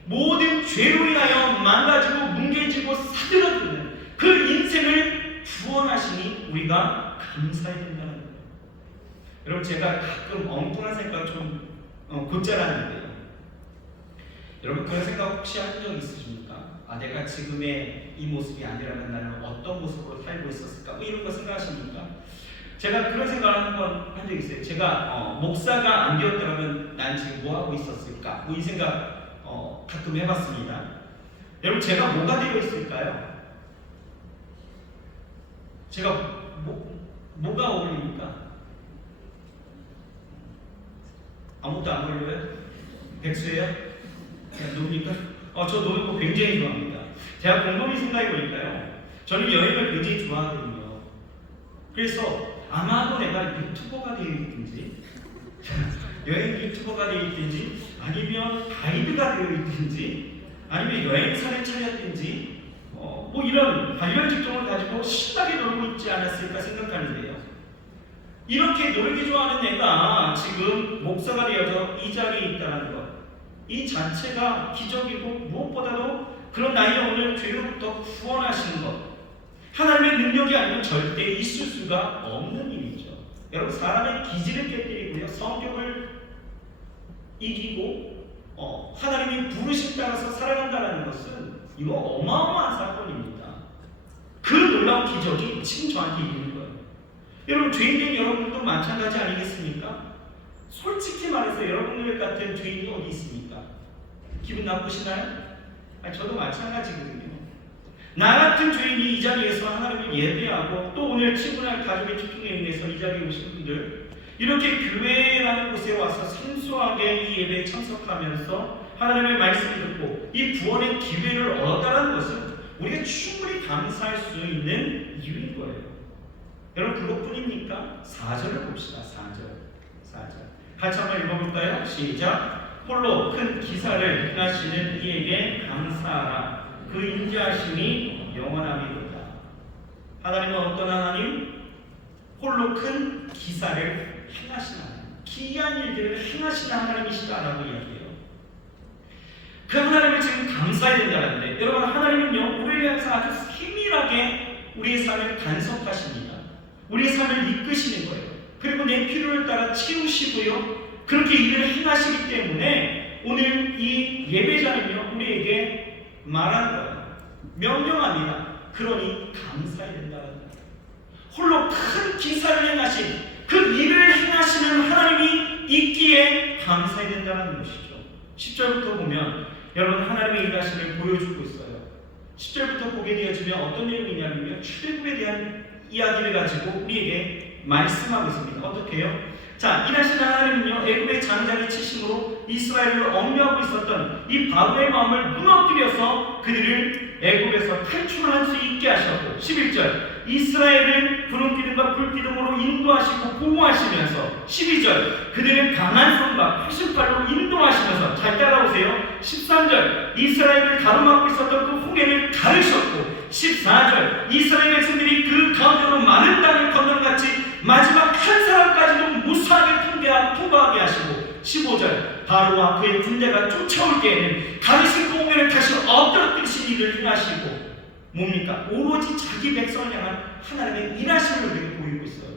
모든 죄로 인하여 망가지고 뭉개지고 사들어드는 그 인생을 구원하시니 우리가 감사해야 된다는 거예요. 여러분 제가 가끔 엉뚱한 생각을 좀 곧잘 하는데요. 여러분 그런 생각 혹시 한 적 있으십니까? 내가 지금의 이 모습이 아니라면 나는 어떤 모습으로 살고 있었을까? 뭐 이런 거 생각하십니까? 제가 그런 생각을 한 적 있어요. 제가 목사가 안 되었더라면 난 지금 뭐 하고 있었을까? 뭐 이 생각 가끔 해봤습니다. 여러분 제가 뭐가 되어 있을까요? 제가 뭐가 어울립니까? 아무것도 안 어울려요? 백수예요? 그냥 놉니까? 저 노는 거 굉장히 좋아합니다. 제가 곰곰이 생각해 보니까요. 저는 여행을 굉장히 좋아하거든요. 그래서 아마도 내가 유튜버가 되어 있든지 여행 유튜버가 되어 있든지 아니면 가이드가 되어 있든지 아니면 여행사를 차렸든지 뭐 이런 관련 직종을 가지고 신나게 놀고 있지 않았을까 생각하는데요. 이렇게 놀기 좋아하는 내가 지금 목사가 되어서 이 자리에 있다는 것, 이 자체가 기적이고 무엇보다도 그런 나의 영혼을 죄로부터 구원하시는 것, 하나님의 능력이 아니면 절대 있을 수가 없는 일이죠. 여러분 사람의 기질을 깨뜨리고요, 성격을 이기고 하나님이 부르심 따라서 살아간다는 것은 이거 어마어마한 사건입니다. 그 놀라운 기적이 지금 저한테 있는 거예요. 여러분 죄인된 여러분도 마찬가지 아니겠습니까? 솔직히 말해서 여러분들 같은 죄인이 어디 있습니까? 기분 나쁘시나요? 저도 마찬가지거든요. 나 같은 죄인이 이 자리에서 하나님을 예배하고 또 오늘 친구나 가족의 집중에 의해서 이 자리에 오신 분들 이렇게 교회라는 곳에 와서 생소하게 이 예배에 참석하면서 하나님의 말씀을 듣고 이 구원의 기회를 얻었다는 것은 우리가 충분히 감사할 수 있는 이유인 거예요. 여러분 그것뿐입니까? 4절을 봅시다. 4절 같이 한번 읽어볼까요? 시작. 홀로 큰 기사를 행하시는 이에게 감사하라. 그 인자하심이 영원함이로다. 하나님은 어떤 하나님? 홀로 큰 기사를 행하시는 하나님, 기이한 일들을 행하시는 하나님이시다라고 이야기해요. 그 하나님을 지금 감사해야 된다는데, 여러분, 하나님은요 우리를 향해서 아주 세밀하게 우리의 삶을 간섭하십니다. 우리의 삶을 이끄시는 거예요. 그리고 내 필요를 따라 채우시고요, 그렇게 일을 행하시기 때문에 오늘 이 예배자는요 우리에게 말하는 거예요. 명령합니다. 그러니 감사해야 된다는 거예요. 홀로 큰 기사를 행하신 그 일을 행하시는 하나님이 있기에 감사해야 된다는 것이죠. 10절부터 보면 여러분 하나님의 일하심을 보여주고 있어요. 10절부터 보게 되어지면 어떤 내용이냐면요, 출애굽에 대한 이야기를 가지고 우리에게 말씀하고 있습니다. 어떻게 해요? 자, 일하시는 하나님은요 애굽의 장자를 치심으로 이스라엘을 억류하고 있었던 이 바로의 마음을 무너뜨려서 그들을 애굽에서 탈출할 수 있게 하셨고, 11절 이스라엘을 구름기둥과 불기둥으로 인도하시고 보호하시면서, 12절 그들을 강한 손과 표심팔로 인도하시면서, 잘 따라오세요. 13절 이스라엘을 가로막고 있었던 그 홍해를 가르셨고, 14절 이스라엘 백성들이 그 가운데로 많은 땅을 건너같이 마지막 한 사람까지도 무사하게 통과하게 하시고, 15절 바로와 그의 군대가 쫓아올 때에는 가르신 그 홍해를 다시 엎드러뜨리신 일을 행하시고, 뭡니까? 오로지 자기 백성을 향한 하나님의 일하심을 우리에게 보이고 있어요.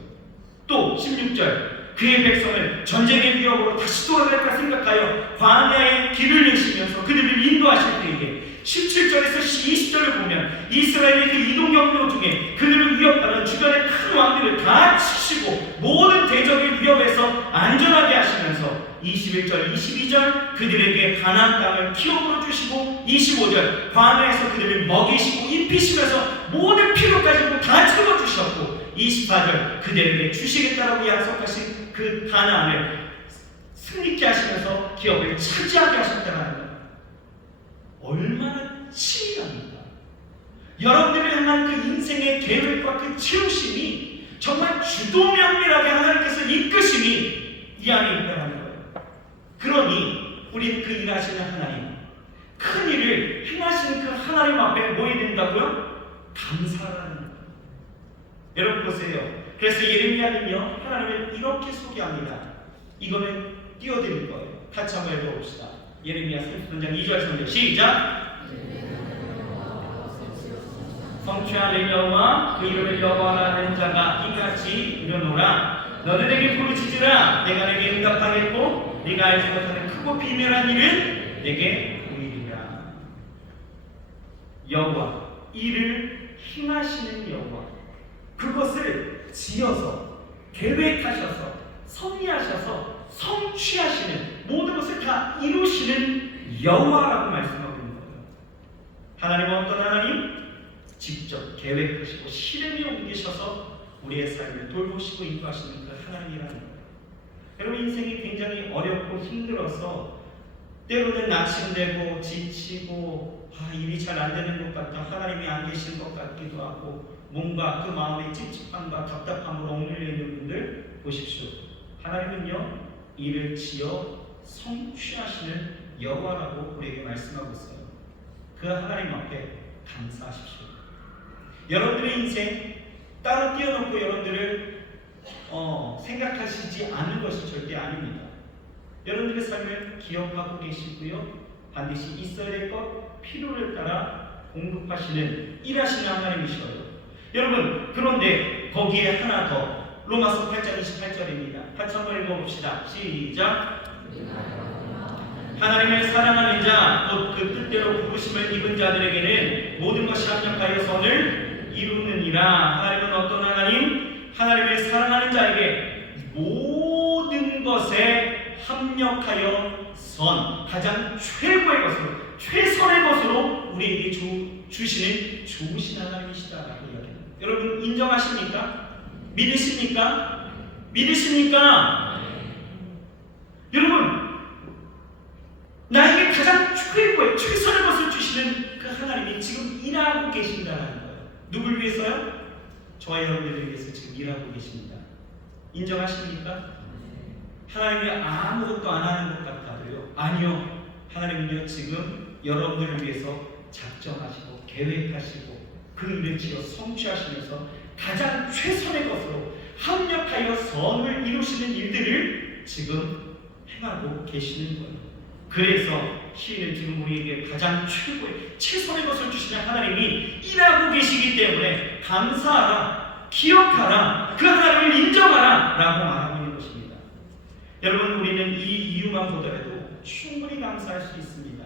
또 16절 그의 백성을 전쟁의 위협으로 다시 돌아갈까 생각하여 광야의 길을 내시면서 그들을 인도하실 때에, 17절에서 20절을 보면 이스라엘의 그 이동 경로 중에 그들을 위협하는 주변의 큰 왕들을 다 치시고 모든 대적의 위협에서 안전하게 하시면서, 21절, 22절 그들에게 가나안 땅을 기업으로 주시고, 25절 광야에서 그들을 먹이시고 입히시면서 모든 필요까지 다 채워주셨고, 24절 그들에게 주시겠다라고 약속하신 그 가나안을 승리케 하시면서 기업을 차지하게 하셨다는 거예요. 얼마나 치밀합니까? 여러분들을 향한 그 인생의 계획과 그 치우심이 정말 주도면밀하게 하나님께서 이끄심이 이 안에 있다는 거예요. 그러니 우리는 그 일하시는 하나님, 큰 일을 행하시는 그 하나님 앞에 뭐 해야 된다고요? 감사하는 거예요. 여러분 보세요. 그래서 예레미야는요 하나님을 이렇게 소개합니다. 이거는 띄워드릴 거예요. 같이 한번 읽어봅시다. 예레미야 33장 2절 3절 시작. 성취하는 여호와 그 이름을 여호와라는 자가 이같이 이르노라. 너희에게 부르짖으라. 내가 내게 응답하겠고 네가 알지 못하는 크고 비밀한 일은 내게 보이리라. 여호와, 일을 행하시는 여호와, 그것을 지어서 계획하셔서 섭리하셔서 성취하시는, 모든 것을 다 이루시는 여호와라고 말씀하고 있는 거예요. 하나님은 어떤 하나님? 직접 계획하시고 실행에 옮기셔서 우리의 삶을 돌보시고 인도하시는 그 하나님이라는 거예요. 여러분, 인생이 굉장히 어렵고 힘들어서 때로는 낙심되고 지치고 일이 잘 안 되는 것 같다, 하나님이 안 계신 것 같기도 하고 뭔가 그 마음의 찝찝함과 답답함으로 얽매여 있는 분들 보십시오. 하나님은요 일을 지어 성취하시는 여호와라고 우리에게 말씀하고 있어요. 그 하나님 앞에 감사하십시오. 여러분들의 인생 따로 띄워놓고 여러분들을 생각하시지 않은 것이 절대 아닙니다. 여러분들의 삶을 기억하고 계시고요, 반드시 있어야 될 것, 필요를 따라 공급하시는, 일하시는 하나님이셔요. 여러분, 그런데 거기에 하나 더, 로마서 8장 28절입니다. 같이 한번 읽어봅시다. 시작. 하나님을 사랑하는 자, 곧 그 뜻대로 부르심을 입은 자들에게는 모든 것이 합력하여 선을 이루느니라. 하나님은 어떤 하나님? 하나님을 사랑하는 자에게 모든 것에 합력하여 선, 가장 최고의 것으로, 최선의 것으로 우리에게 주시는 좋으신 하나님이시다라고 이야기합니다. 여러분, 인정하십니까? 믿으십니까? 믿으십니까? 여러분, 나에게 가장 최고의 최선의 것을 주시는 그 하나님이 지금 일하고 계신다는 거예요. 누굴 위해서요? 저와 여러분들을 위해서 지금 일하고 계십니다. 인정하십니까? 하나님이 아무것도 안 하는 것 같아도 하냐고요? 아니요. 하나님은요 지금 여러분들을 위해서 작정하시고 계획하시고 그 일을 지어 성취하시면서 가장 최선의 것으로 합력하여 선을 이루시는 일들을 지금 행하고 계시는 거예요. 그래서 시인은 지금 우리에게 가장 최고의 최선의 것을 주시는 하나님이 일하고 계시기 때문에 감사하라, 기억하라, 그 하나님을 인정하라 라고 말하고 있는 것입니다. 여러분, 우리는 이 이유만 보더라도 충분히 감사할 수 있습니다.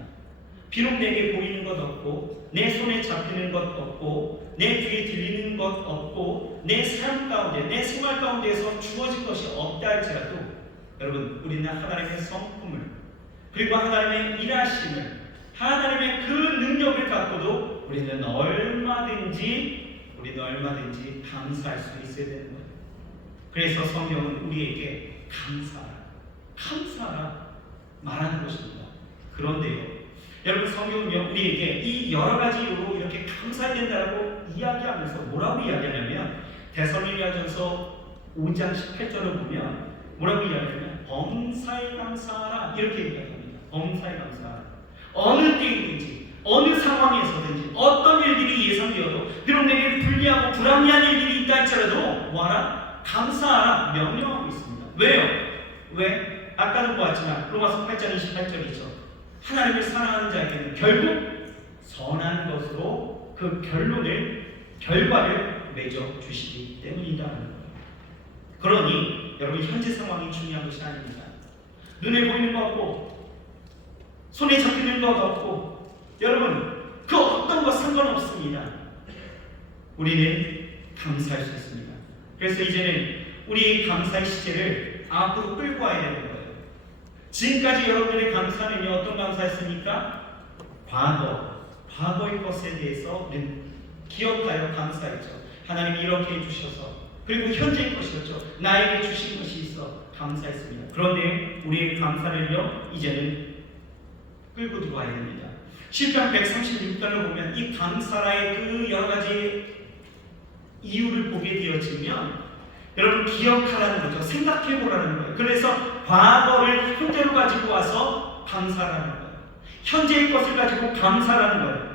비록 내게 보이는 것 없고 내 손에 잡히는 것 없고 내 귀에 들리는 것 없고 내 삶 가운데 내 생활 가운데에서 주어진 것이 없다 할지라도 여러분, 우리는 하나님의 성품을 그리고 하나님의 일하심을 하나님의 그 능력을 갖고도 우리는 얼마든지 감사할 수 있어야 되는 거예요. 그래서 성경은 우리에게 감사하라 말하는 것입니다. 그런데요, 여러분, 성경은요 우리에게 이 여러 가지 이유로 이렇게 감사해야 된다고 이야기하면서 뭐라고 이야기하냐면 데살로니가전서 5장 18절을 보면 뭐라고 이야기하냐면 범사에 감사하라 이렇게 얘기합니다. 범사에 감사하라. 어느 때이든지 어느 상황에서든지 어떤 일들이 예상되어도 비록 내게 불리하고 불합리한 일들이 있다 할지라도 뭐하라? 감사하라 명령하고 있습니다. 왜요? 왜? 아까도 보았지만 로마서 8장 28절이죠. 하나님을 사랑하는 자에게는 결국 선한 것으로 그 결과를 맺어 주시기 때문이다라는 거예요. 그러니 여러분, 현재 상황이 중요한 것이 아닙니다. 눈에 보이는 것 없고 손에 잡히는 것 없고 여러분, 그 어떤 것 상관없습니다. 우리는 감사할 수 있습니다. 그래서 이제는 우리의 감사의 시제를 앞으로 끌고 와야 되는 거예요. 지금까지 여러분들의 감사는요 어떤 감사였습니까? 과거의 것에 대해서는 기억하여 감사했죠. 하나님이 이렇게 해주셔서, 그리고 현재의 것이었죠. 나에게 주신 것이 있어 감사했습니다. 그런데 우리의 감사를요 이제는 끌고 들어와야 됩니다. 시편 136편을 보면 이 감사라의 그 여러 가지 이유를 보게 되어지면 여러분, 기억하라는 거죠. 생각해보라는 거예요. 그래서 과거를 현재로 가지고 와서 감사라는 거예요. 현재의 것을 가지고 감사라는 거예요.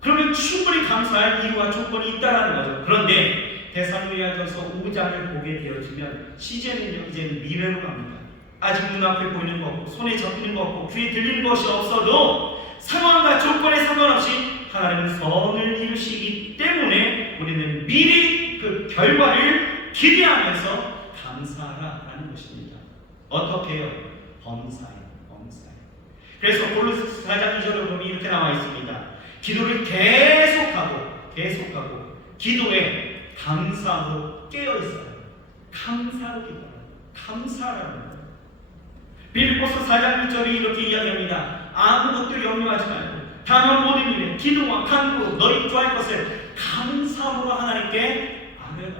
그러면 충분히 감사할 이유와 조건이 있다라는 거죠. 그런데 데살로니가전서 5장을 보게 되어지면 시제는요 이제는 미래로 갑니다. 아직 눈앞에 보이는 거 없고 손에 잡히는 거 없고 귀에 들리는 것이 없어도 상황과 조건에 상관없이 하나님은 선을 이루시기 때문에 우리는 미리 그 결과를 기대하면서 감사하라는 것입니다. 어떻게 해요? 범사에. 그래서 골로새 4장 2절을 보면 이렇게 나와 있습니다. 기도를 계속하고 기도에 감사로 깨어있어요. 감사로 기도하라. 감사라는 거예요. 빌립보서 4장 1절이 이렇게 이야기합니다. 아무것도 염려하지 말고 다만 모든 일에 기도와 간구로 너희 구할 것을 감사함으로 하나님께 아뢰라.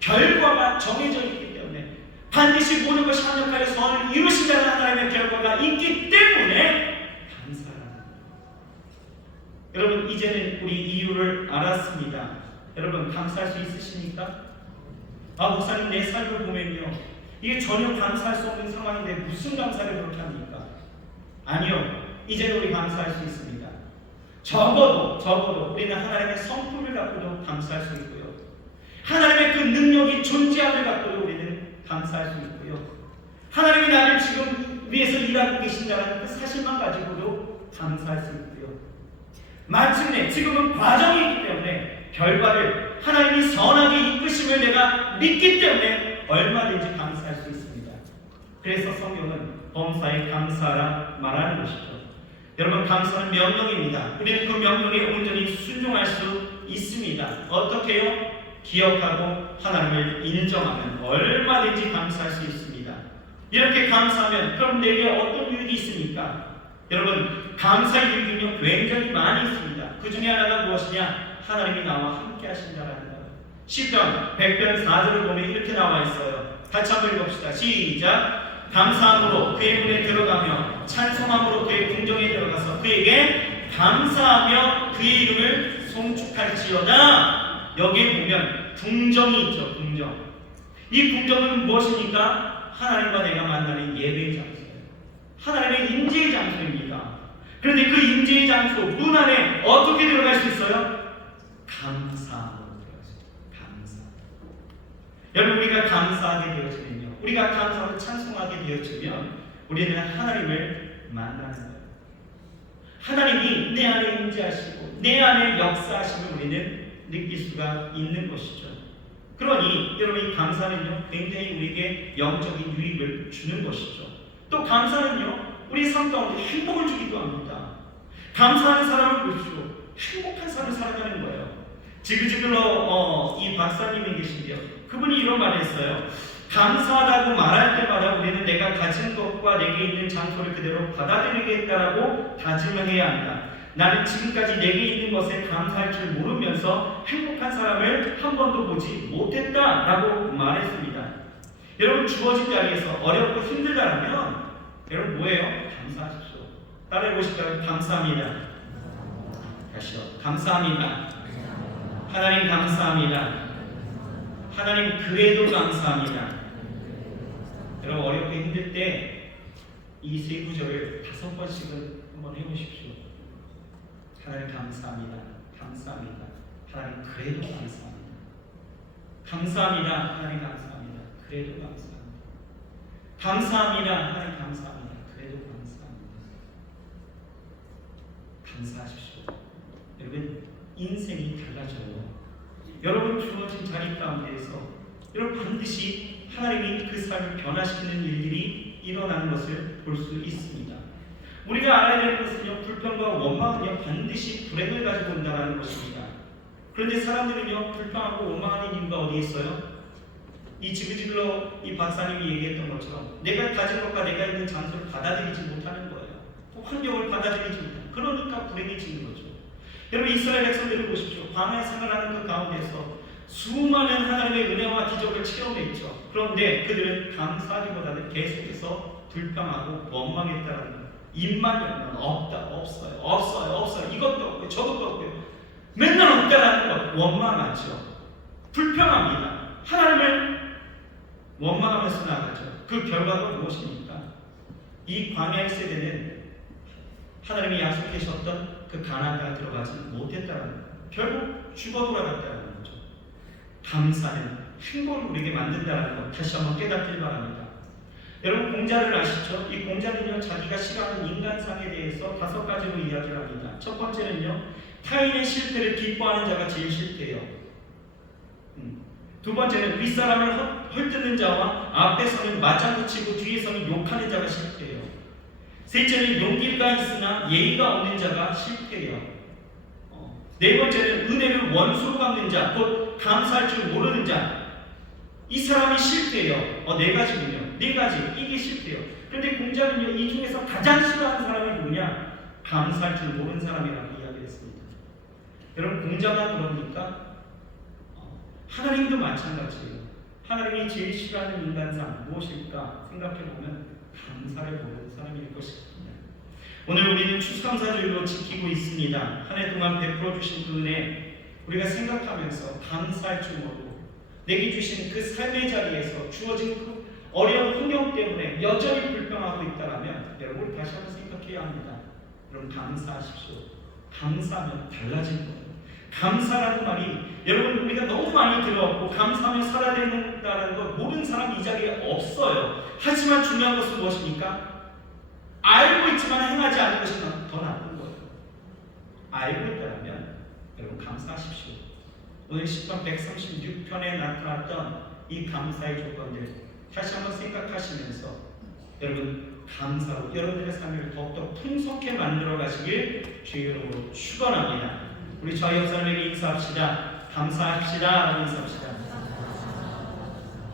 결과가 정해져 있기 때문에 반드시 모든 것이 합력하여 선을 이루신다는 하나님의 결과가 있기 때문에 감사합니다. 여러분, 이제는 우리 이유를 알았습니다. 여러분, 감사할 수 있으십니까? 목사님, 내 삶을 보면요 이게 전혀 감사할 수 없는 상황인데 무슨 감사를 그렇게 합니까? 아니요, 이제는 우리 감사할 수 있습니다. 적어도 우리는 하나님의 성품을 갖고도 감사할 수 있고요, 하나님의 그 능력이 존재함을 갖고도 우리는 감사할 수 있고요, 하나님이 나를 지금 위해서 일하고 계신다는 그 사실만 가지고도 감사할 수 있고요, 마침내 지금은 과정이기 때문에 결과를 하나님이 선하게 이끄심을 내가 믿기 때문에 얼마든지 감사할 수 있습니다. 그래서 성경은 범사에 감사하라 말하는 것이죠. 여러분, 감사는 명령입니다. 우리는 그 명령에 온전히 순종할 수 있습니다. 어떻게요? 기억하고 하나님을 인정하면 얼마든지 감사할 수 있습니다. 이렇게 감사하면 그럼 내게 어떤 유익이 있습니까? 여러분, 감사의 유익은요 굉장히 많이 있습니다. 그 중에 하나가 무엇이냐? 하나님이 나와 함께 하신다라는 거예요. 시편 100편 4절을 보면 이렇게 나와 있어요. 같이 한번 읽읍시다. 시작. 감사함으로 그의 문에 들어가며 찬송함으로 그의 궁정에 들어가서 그에게 감사하며 그의 이름을 송축할지어다. 여기에 보면 궁정이 있죠. 궁정. 이 궁정은 무엇입니까? 하나님과 내가 만나는 예배의 장소예요. 하나님의 임재의 장소입니다. 그런데 그 임재의 장소 문 안에 어떻게 들어갈 수 있어요? 감사함으로 들어갈 수 있어요. 감사. 여러분, 우리가 감사하게 되어지면요, 우리가 감사하고 찬송하게 되어지면 우리는 하나님을 만나는 거예요. 하나님이 내 안에 임재하시고 내 안에 역사하심을 우리는 느낄 수가 있는 것이죠. 그러니 여러분, 이 감사는요, 굉장히 우리에게 영적인 유익을 주는 것이죠. 또 감사는요, 우리 삶 가운데 행복을 주기도 합니다. 감사하는 사람을 보십시오. 행복한 삶을 살아가는 거예요. 지그지글러 이 박사님이 계신데요, 그분이 이런 말을 했어요. 감사하다고 말할 때마다 우리는 내가 가진 것과 내게 있는 장소를 그대로 받아들이겠다라고 다짐을 해야 한다. 나는 지금까지 내게 있는 것에 감사할 줄 모르면서 행복한 사람을 한 번도 보지 못했다라고 말했습니다. 여러분, 주어진 자리에서 어렵고 힘들다라면 여러분 뭐예요? 감사하십시오. 따라해 보실까요? 감사합니다. 다시요. 감사합니다. 하나님 감사합니다. 하나님 그래도 감사합니다. 여러분, 어렵고 힘들 때 이 세 구절을 5번씩은 한번 해보십시오. 하나님 감사합니다. 감사합니다. 하나님 그래도 감사합니다. 감사합니다. 하나님 감사합니다. 그래도 감사합니다. 감사합니다. 하나님 감사합니다. 그래도 감사합니다. 감사하십시오. 여러분, 인생이 달라져요. 여러분, 주어진 자리 가운데에서 여러분 반드시 하나님이 그 삶을 변화시키는 일들이 일어나는 것을 볼 수 있습니다. 우리가 알아야 되는 것은요, 불평과 원망은요, 반드시 불행을 가지고 온다는 것입니다. 그런데 사람들은요, 불평하고 원망하는 이유가 어디에 있어요? 이 지그지글러 이 박사님이 얘기했던 것처럼 내가 가진 것과 내가 있는 장소를 받아들이지 못하는 거예요. 환경을 받아들이지 못하는, 그러니까 불행해지는 거죠. 여러분, 이스라엘 백성들을 보십시오. 광야 생활하는 그 가운데서 수많은 하나님의 은혜와 기적을 체험했죠. 그런데 그들은 감사하기보다는 계속해서 불평하고 원망했다는 거예요. 입만 열면 없다, 없어요. 이것도 없고요, 저것도 없고요. 맨날 없다라는 것, 원망하죠. 불평합니다. 하나님을 원망하면서 나가죠. 그 결과가 무엇입니까? 이 광야의 세대는 하나님이 약속하셨던 그 가나안 땅에 들어가지 못했다는 거예요. 결국 죽어 돌아갔다는 거죠. 감사는 행복을 우리에게 만든다는 것, 다시 한번 깨닫길 바랍니다. 여러분, 공자를 아시죠? 이 공자는요, 자기가 싫어하는 인간상에 대해서 5가지로 이야기를 합니다. 첫 번째는요, 타인의 실패를 기뻐하는 자가 제일 싫대요. 두 번째는 윗사람을 헐뜯는 자와 앞에서는 맞장구 치고 뒤에서는 욕하는 자가 싫대요. 셋째는 용기가 있으나 예의가 없는 자가 싫대요. 네 번째는 은혜를 원수로 갚는 자, 곧 감사할 줄 모르는 자. 이 사람이 싫대요. 네 가지군요. 네 가지. 이게 싫대요. 그런데 공자는요, 이 중에서 가장 싫어하는 사람이 누구냐? 감사할 줄 모르는 사람이라고 이야기했습니다. 여러분, 공자가 그럽니까? 하나님도 마찬가지예요. 하나님이 제일 싫어하는 인간상 무엇일까 생각해보면 감사를 모르는 사람일 것입니다. 오늘 우리는 추수감사주일로 지키고 있습니다. 한 해 동안 베풀어 주신 그 은혜 우리가 생각하면서 감사할 줄 모르고 내게 주신 그 삶의 자리에서 주어진 그 어려운 환경 때문에 여전히 불평하고 있다면 여러분 다시 한번 생각해야 합니다. 여러분, 감사하십시오. 감사하면 달라질 거예요. 감사라는 말이 여러분 우리가 너무 많이 들어왔고 감사하며 살아야 된다는 걸 모르는 사람이 이 자리에 없어요. 하지만 중요한 것은 무엇입니까? 알고 있지만 행하지 않는 것이 더 나쁜 거예요. 알고 있다면 여러분 감사하십시오. 오늘 10편 136편에 나타났던 이 감사의 조건들 다시 한번 생각하시면서 여러분 감사로 여러분들의 삶을 더욱더 풍성하게 만들어 가시길 주의 이름으로 축원합니다. 우리 저희 역사님에게 인사합시다. 감사합시다. 라고 인사합시다.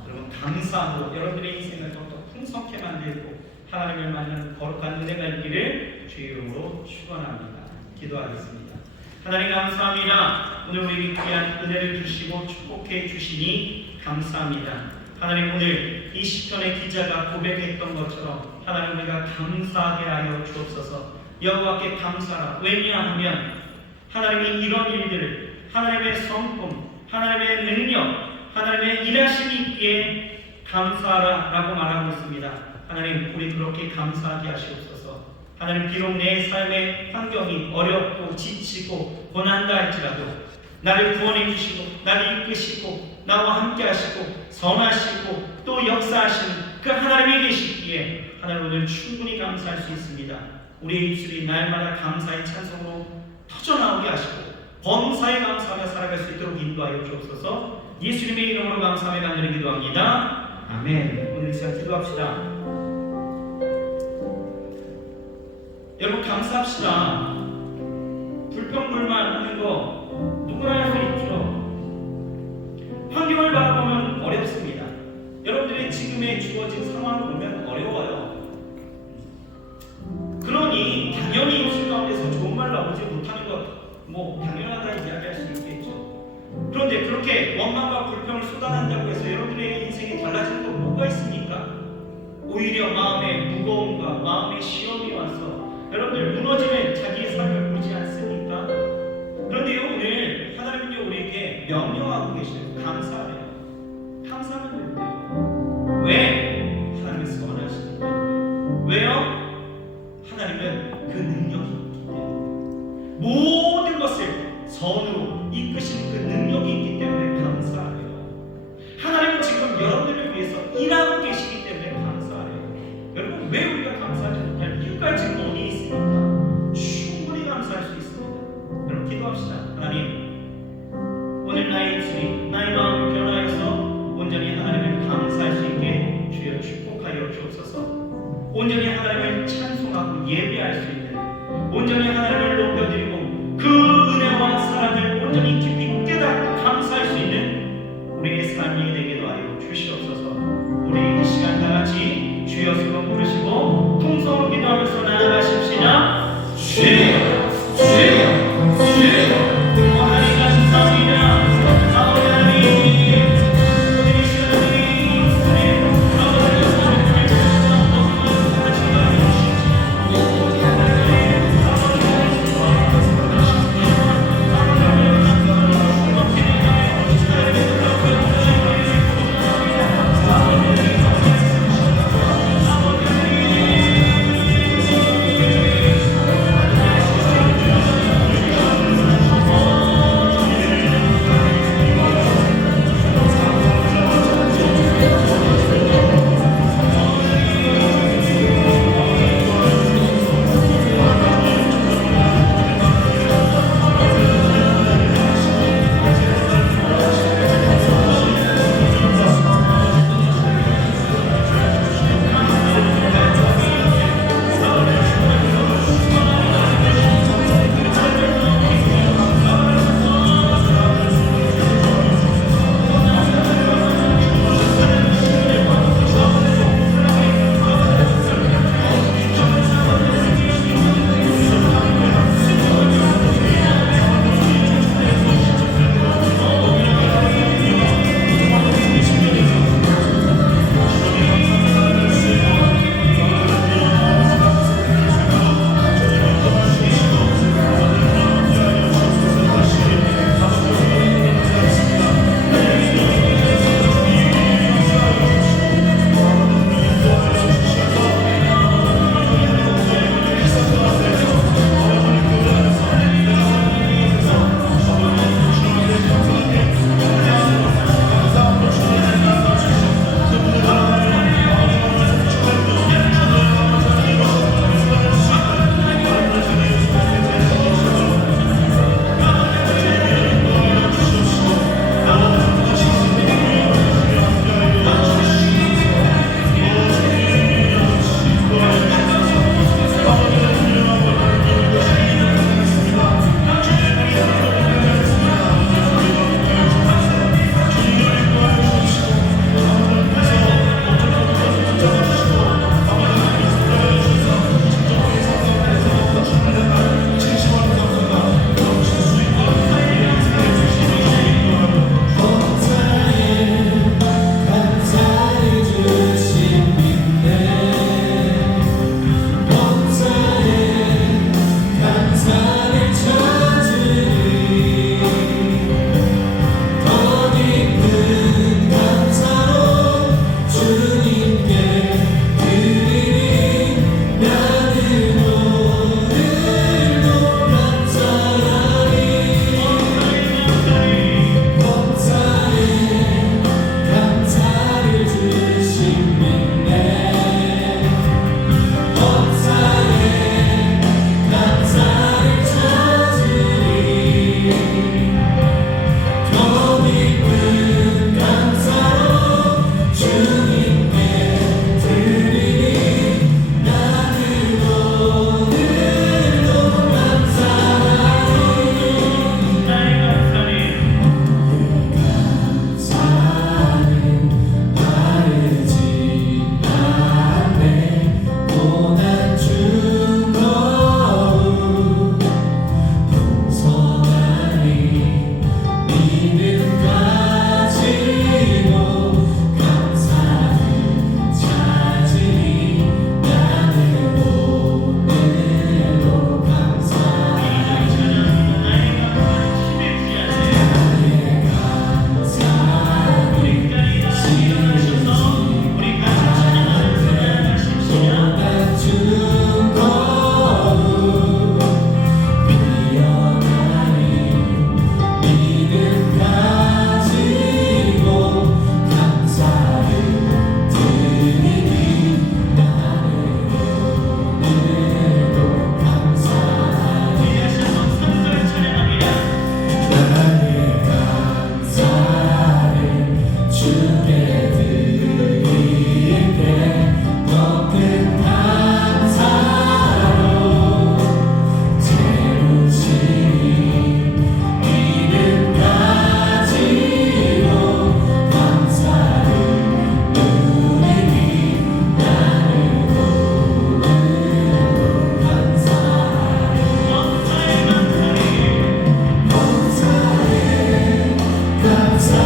여러분 감사로 여러분들의 인생을 더욱더 풍성하게 만들고 하나님을 만나는 거룩한 은혜가 있기를 주의 이름으로 축원합니다. 기도하겠습니다. 하나님 감사합니다. 오늘 우리에게 귀한 은혜를 주시고 축복해 주시니 감사합니다. 하나님, 오늘 이 시편의 기자가 고백했던 것처럼 하나님 우리가 감사하게 하여 주옵소서. 여호와께 감사하라. 왜냐하면 하나님이 이런 일들을 하나님의 성품, 하나님의 능력, 하나님의 일하심이 있기에 감사하라 라고 말하고 있습니다. 하나님 우리 그렇게 감사하게 하시옵소서. 하나님 비록 내 삶의 환경이 어렵고 지치고 고난다 할지라도 나를 구원해 주시고 나를 이끄시고 나와 함께 하시고 선하시고 또 역사하시는 그 하나님이 계시기에 하나님 오늘 충분히 감사할 수 있습니다. 우리의 입술이 날마다 감사의 찬송으로 터져나오게 하시고 범사에 감사하며 살아갈 수 있도록 인도하여 주옵소서. 예수님의 이름으로 감사하며 간절히 기도합니다. 아멘. 오늘 이 시간 기도합시다. 여러분 감사합시다. 불평불만하는 거 누구나 할 수 있죠. 환경을 바라보면 어렵습니다. 여러분들이 지금의 주어진 상황을 보면 어려워요. 그러니 당연히 입술 가운데서 좋은 말 나오지 못하는 것 뭐 당연하다 이야기할 수 있겠죠. 그런데 그렇게 원망과 불평을 쏟아낸다고 해서 여러분들의 인생이 달라지는 건 뭐가 있습니까? 오히려 마음의 무거움과 마음의 시험이 와서 여러분들 무너지는 자기의 삶을 보지 않습니까? 그런데요 오늘 하나님은요 우리에게 명령하고 계시는 감사해요. 감사하면 된대요. 왜? 하나님은 선하시기 때문에. 왜요? 하나님은 그 능력이 있기 때문에. 모든 것을 선으로 이끄시는 그 능력이 있기 때문에 감사해요. 하나님은 지금 여러분들을 위해서 일하고 계시기 때문에 감사해요. 여러분 왜 우리가 감사하지 못할 이유가 지금 어디에 있습니까? 충분히 감사할 수 있습니다. 여러분 기도합시다. 하나님 오늘 나의 입술이 나의 마음을 변화해서 온전히 하나님을 감사할 수 있게 주여 축복하여 주옵소서. 온전히 하나님을 찬송하고 예배할 수 있는 온전히 하나님을 높여드리고 그 은혜와 사랑을 온전히 깊이 깨닫고 감사할 수 있는 우리의 삶이 되기도 하여 주시옵소서. 우리 이 시간 다같이 주여 수고 부르시고 통성으로 기도하면서 나아가십시다. 주여 주여 주여 하나님 감사합니다. 아버지 하나님 우리 시간이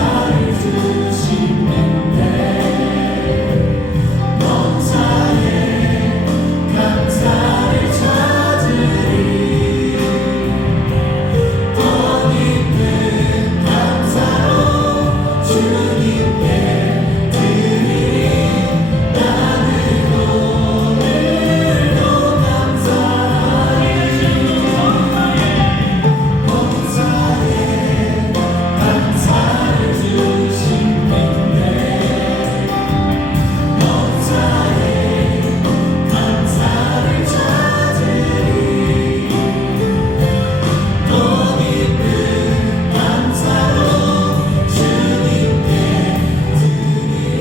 감사를 주시는데 범사에 감사를 찾으리 더 깊은 감사로 주님께 드리리 나는 오늘도 감사하리 범사에 감사를 주시는데 범사에 감사를 찾으리 더 깊은 감사로 주님께 드리리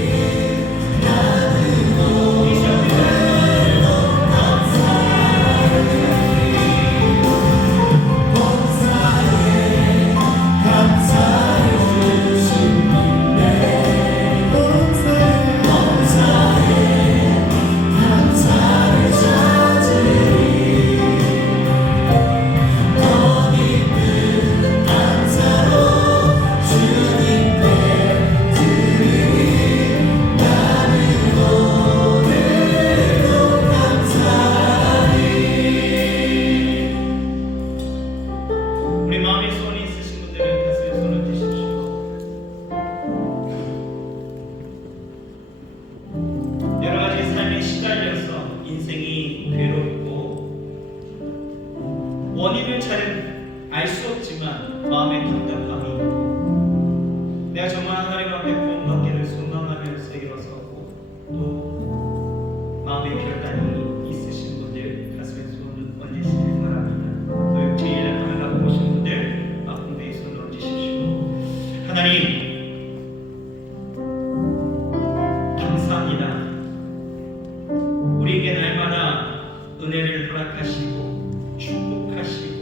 나는 오늘도 감사하리 범사에 감사를 주시는데 범사에 감사를 찾으리 더 깊은 감사로 주님께 드리리 나는 오늘도 감사하리. 우리 마음에 소원이 있으신 분들은 가슴에 손을 드십시오. 여러 가지 삶에 시달려서 인생이 괴롭고 원인을 잘 알 수 없지만 마음의 답답함이 내가 정말 하나님 앞에 구원받기를 소망하면서 일어서고 또 마음의 결단이 있으신 분들 가슴에 손을 얹으시길 바랍니다. 또 제일 하나가 오신 분들 앞에 손을 얹으십시오. 하나님 감사합니다. 우리에게 날마다 은혜를 허락하시고 축복하시고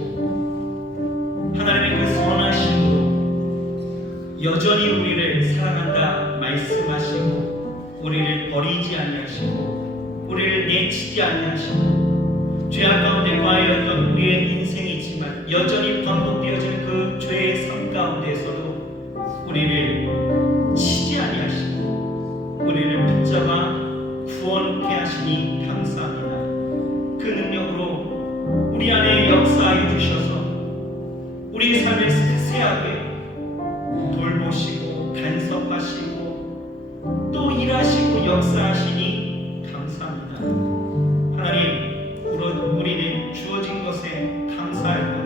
하나님의 그 선하심으로 여전히 우리를 사랑한다 말씀하시고 우리를 버리지 아니하시고 우리를 내치지 아니하시고 죄악 가운데 과하였던 우리의 인생이지만 여전히 반복되어지는 그 죄의 삶 가운데서도 우리를 치지 아니하시고 우리를 붙잡아 구원케 하시니 감사합니다. 그 능력으로 우리 안에 역사하여 주셔서 우리의 삶을 세세하게 돌보시고 간섭하시고 또 일하시고 역사하시니 감사합니다. 하나님 우리는 주어진 것에 감사할 뿐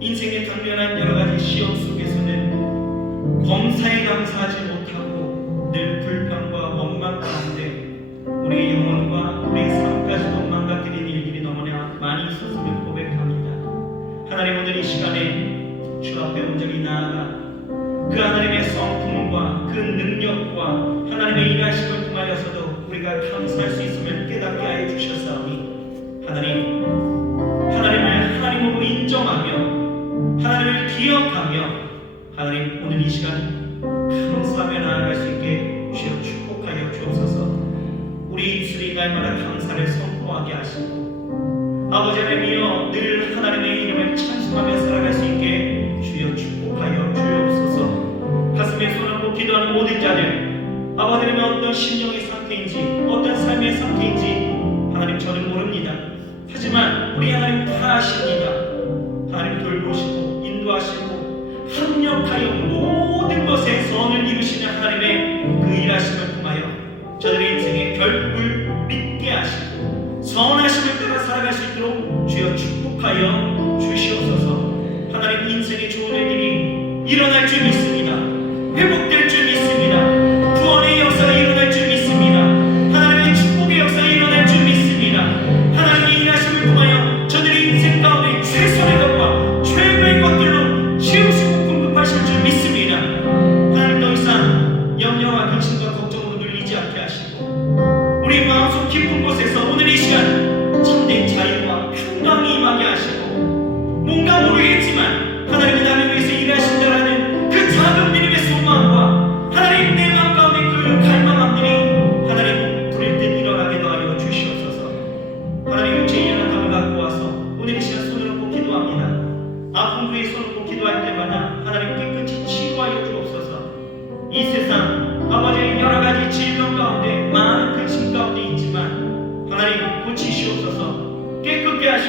인생에 당면한 여러 가지 시험 속에서는 범사에 감사하지 못하고 늘 불평과 원망 가운데 우리의 영혼과 우리의 삶까지도 망가뜨리는 일들이 너무나 많이 있었음을 고백합니다. 하나님 오늘 이 시간에 주 앞에 온전히 나아가 그 하나님의 성품과 그 능력과 하나님의 일하심을 통하여서도 우리가 감사할 수 있음을 깨닫게 하여 주셨사오니 하나님을 하나님으로 인정하며 하나님을 기억하며 하나님 오늘 이 시간 감사하며 나아갈 수 있게 주여 축복하여 주옵소서. 우리 입술이 날마다 감사를 선포하게 하시고 아버지 하나님이여 늘 하나님의 이름을 찬송하며 살아갈 수 있게 주여 축복하여 주옵소서. 가슴에 손을 얹고 기도하는 모든 자들 아버지 하나님의 어떤 심령의 상태인지 어떤 삶의 상태인지 하나님 저는 모릅니다. 하지만 우리 하나님 다 아십니다. 하나님 돌보시고 인도하시고 합력하여 모든 것에 선을 이루시는 하나님의 그 일하심을 통하여 저들의 인생의 결국을 믿게 하시고 선하심을 따라 살아갈 수 있도록 주여 축복하여 주시옵소서. 하나님 인생의 좋은 일들이 일어날 줄 믿습니다. 회복될 줄 믿습니다. 구원의 역사가 일어날 줄 믿습니다. 하나님의 축복의 역사가 일어날 줄 믿습니다. 하나님의 일하심을 통하여 저들의 인생 가운데 최선의 것과 최고의 것들로 채우시고 공급하실 줄 믿습니다. 하나님 더 이상 염려와 근심과 걱정으로 눌리지 않게 하시고 우리 마음속 깊은 곳에서 오늘 이 시간 참된 자유와 평강이 임하게 하시고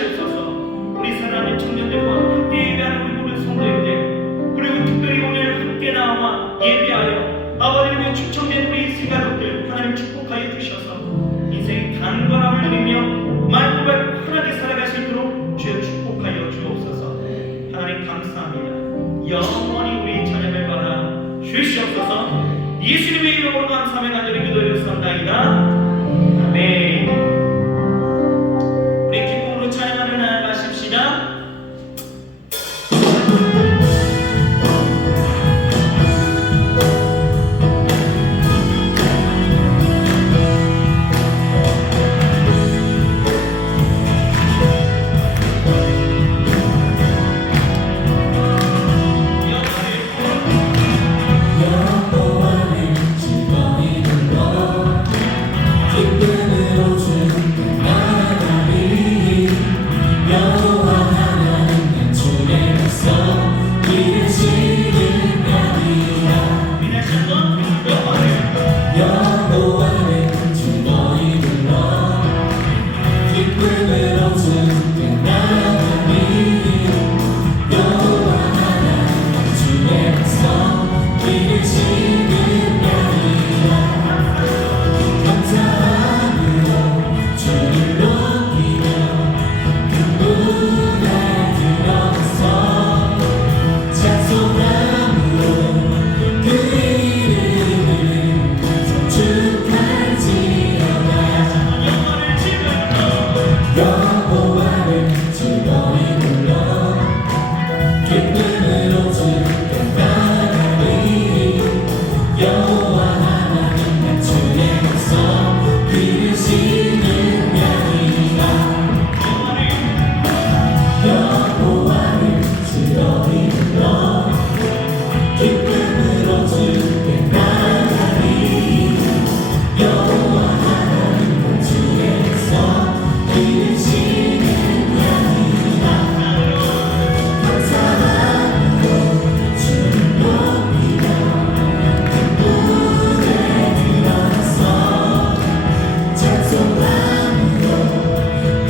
주시옵소서. 우리 사랑하는 청년들과 함께 예배하는 우리 모든 성도님들, 그리고 특별히 오늘 함께 나와 예배하여 아버지의 추첨된 우리 생가족들 하나님 축복하여 주셔서 인생의 강건함을 누리며 맑고 환하게 살아갈 수 있도록 주여 축복하여 주옵소서. 하나님 감사합니다. 영원히 우리 찬양을 받아 주시옵소서. 예수님의 이름으로 감사하며 간절히 기도드렸사옵나이다. 아멘. 우리 기쁨으로 찬양하며 나아가십시다. 여호와를 즐거이 불러 기쁨으로 주님 나아가리. 여호와 하나님 주의 백성 이르시는 날이라. 여호와를 즐거이 불러 기쁨으로 주님 나아가리. 여호와 하나님 주의 백성 이르시는 날이라. 감사함으로 주를 높이며 그 문에 들어가서 찬송함으로 그 이름을 송축할지어다. 여호와를 즐거이 불러 기쁨으로 주께 나아가리. 여호와 하나님 주의 백성 이르시는 날이라. 여호와를 즐거이 불러 기쁨으로 주께 나아가리. 여호와 하나님 주의 백성 이르시는 날이라. 감사함으로 주를 높이며 문에 들어가서 찬송함으로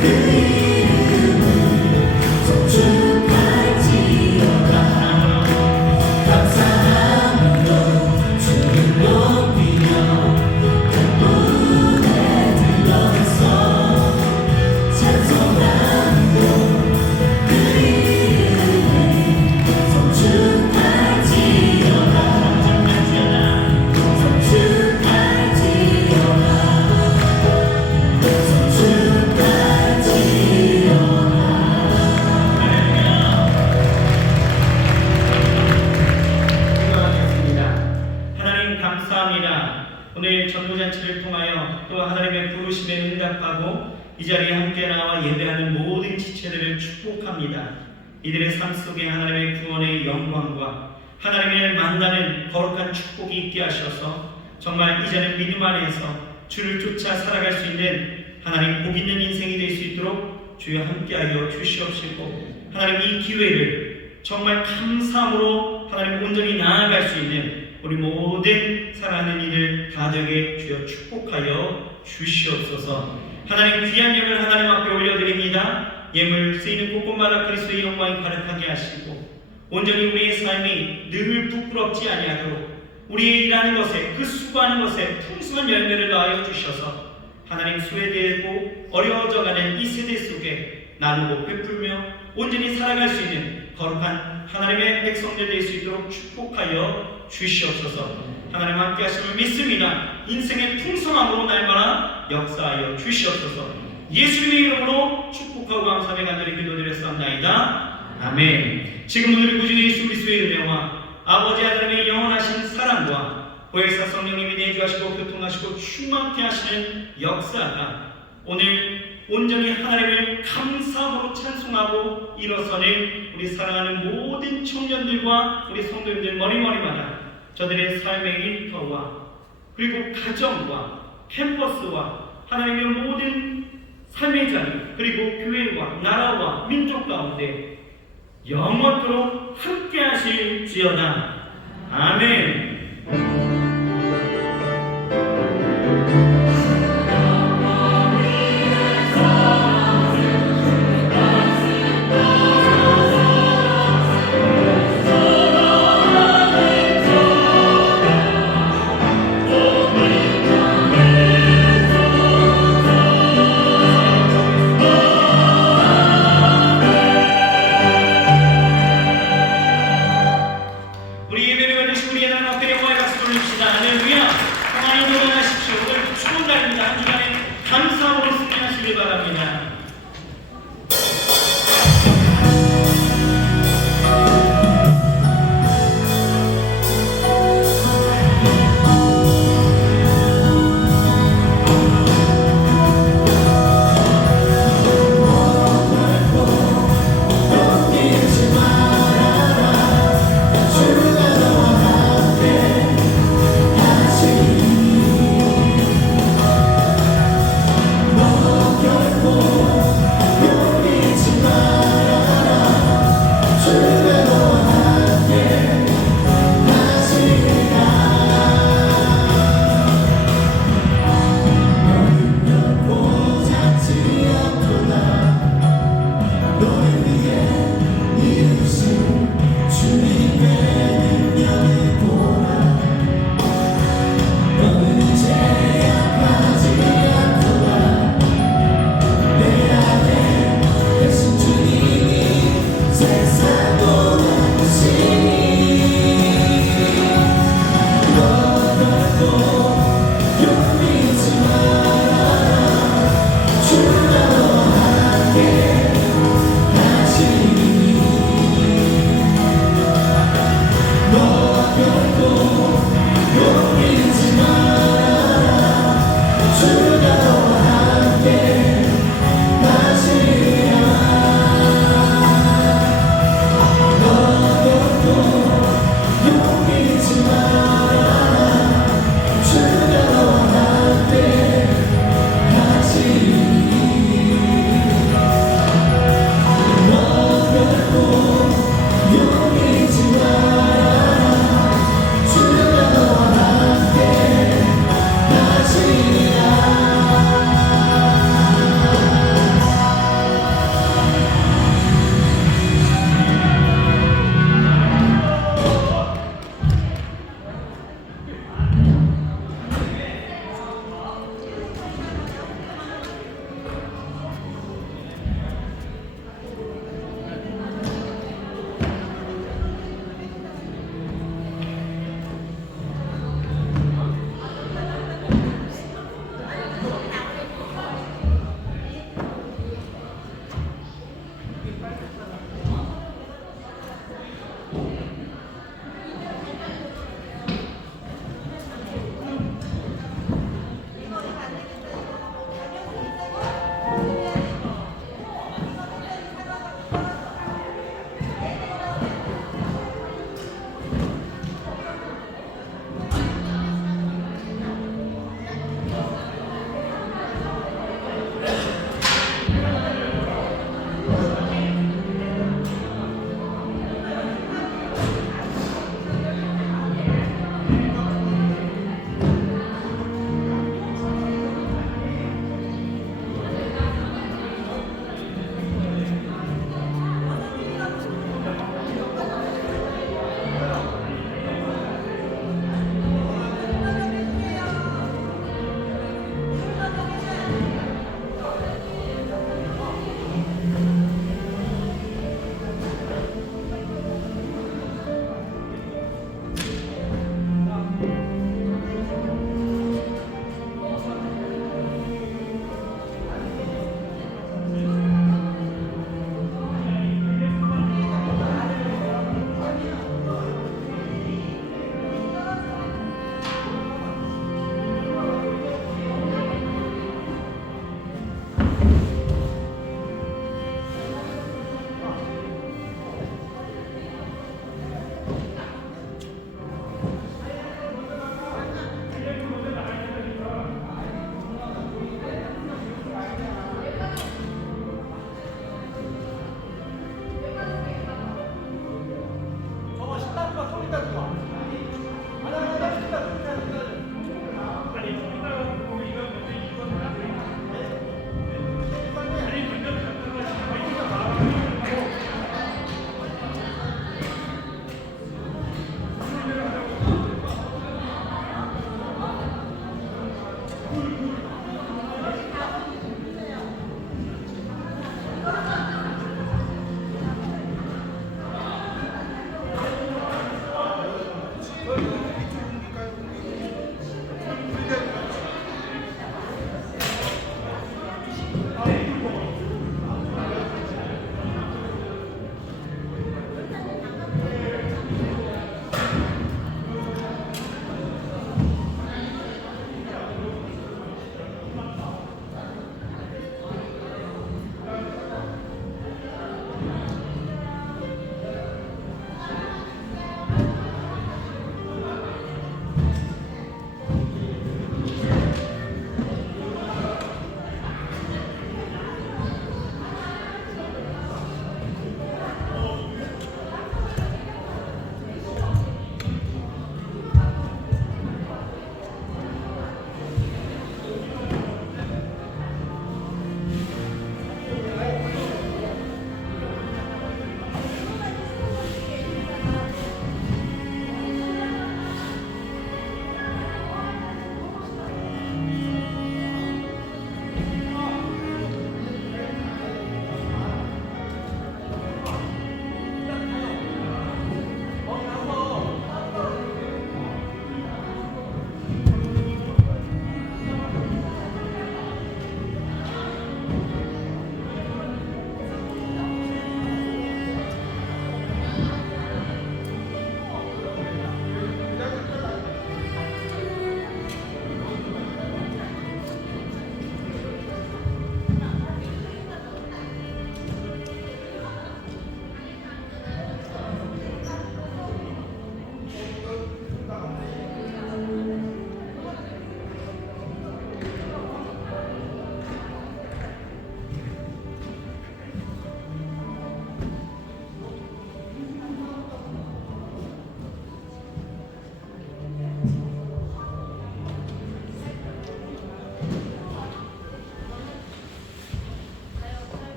그 이름을 송축할지어다. 감사함으로 주를 높이며 문에 들어가서 찬송함으로 그 이름을 송축할지어다. 하나님 감사합니다. 오늘 전도잔치를 통하여 또 하나님의 부르심에 응답하고 이 자리에 함께 나와 예배하는 모든 지체들을 축복합니다. 이들의 삶 속에 하나님의 구원의 영광과 하나님을 만나는 거룩한 축복이 있게 하셔서 정말 이제는 믿음 안에서 주를 쫓아 살아갈 수 있는 하나님 복 있는 인생이 될 수 있도록 주여 함께하여 주시옵시고, 하나님 이 기회를 정말 감사함으로 하나님 온전히 나아갈 수 있는 우리 모든 사랑하는 이들 다 되게 주여 축복하여 주시옵소서. 하나님 귀한 예물 하나님 앞에 올려드립니다. 예물 쓰이는 곳곳마다 그리스도의 영광이 가득하게 하시고 온전히 우리의 삶이 늘 부끄럽지 아니하도록 우리의 일하는 것에 그 수고하는 것에 풍성한 열매를 낳아 주셔서 하나님 소외되고 어려워져가는 이 세대 속에 나누고 베풀며 온전히 살아갈 수 있는 거룩한 하나님의 백성들 될 수 있도록 축복하여 주시옵소서. 하나님 함께 하심을 믿습니다. 인생의 풍성함으로 날마다 역사하여 주시옵소서. 예수님의 이름으로 축복하고 감사하며 간절히 기도드렸사옵나이다. 아멘. 지금 오늘 구주 예수 그리스도의 은혜와 아버지 하나님의 영원하신 사랑과 보혜사 성령님이 내주하시고 교통하시고 충만케 하시는 역사가 오늘 온전히 하나님을 감사함으로 찬송하고 일어서는 우리 사랑하는 모든 청년들과 우리 성도님들 머리머리마다 저들의 삶의 일터와 그리고 가정과 캠퍼스와 하나님의 모든 삶의 자리 그리고 교회와 나라와 민족 가운데 영원토록 함께 하실지어다. 아멘. 있습니다. 할렐루야.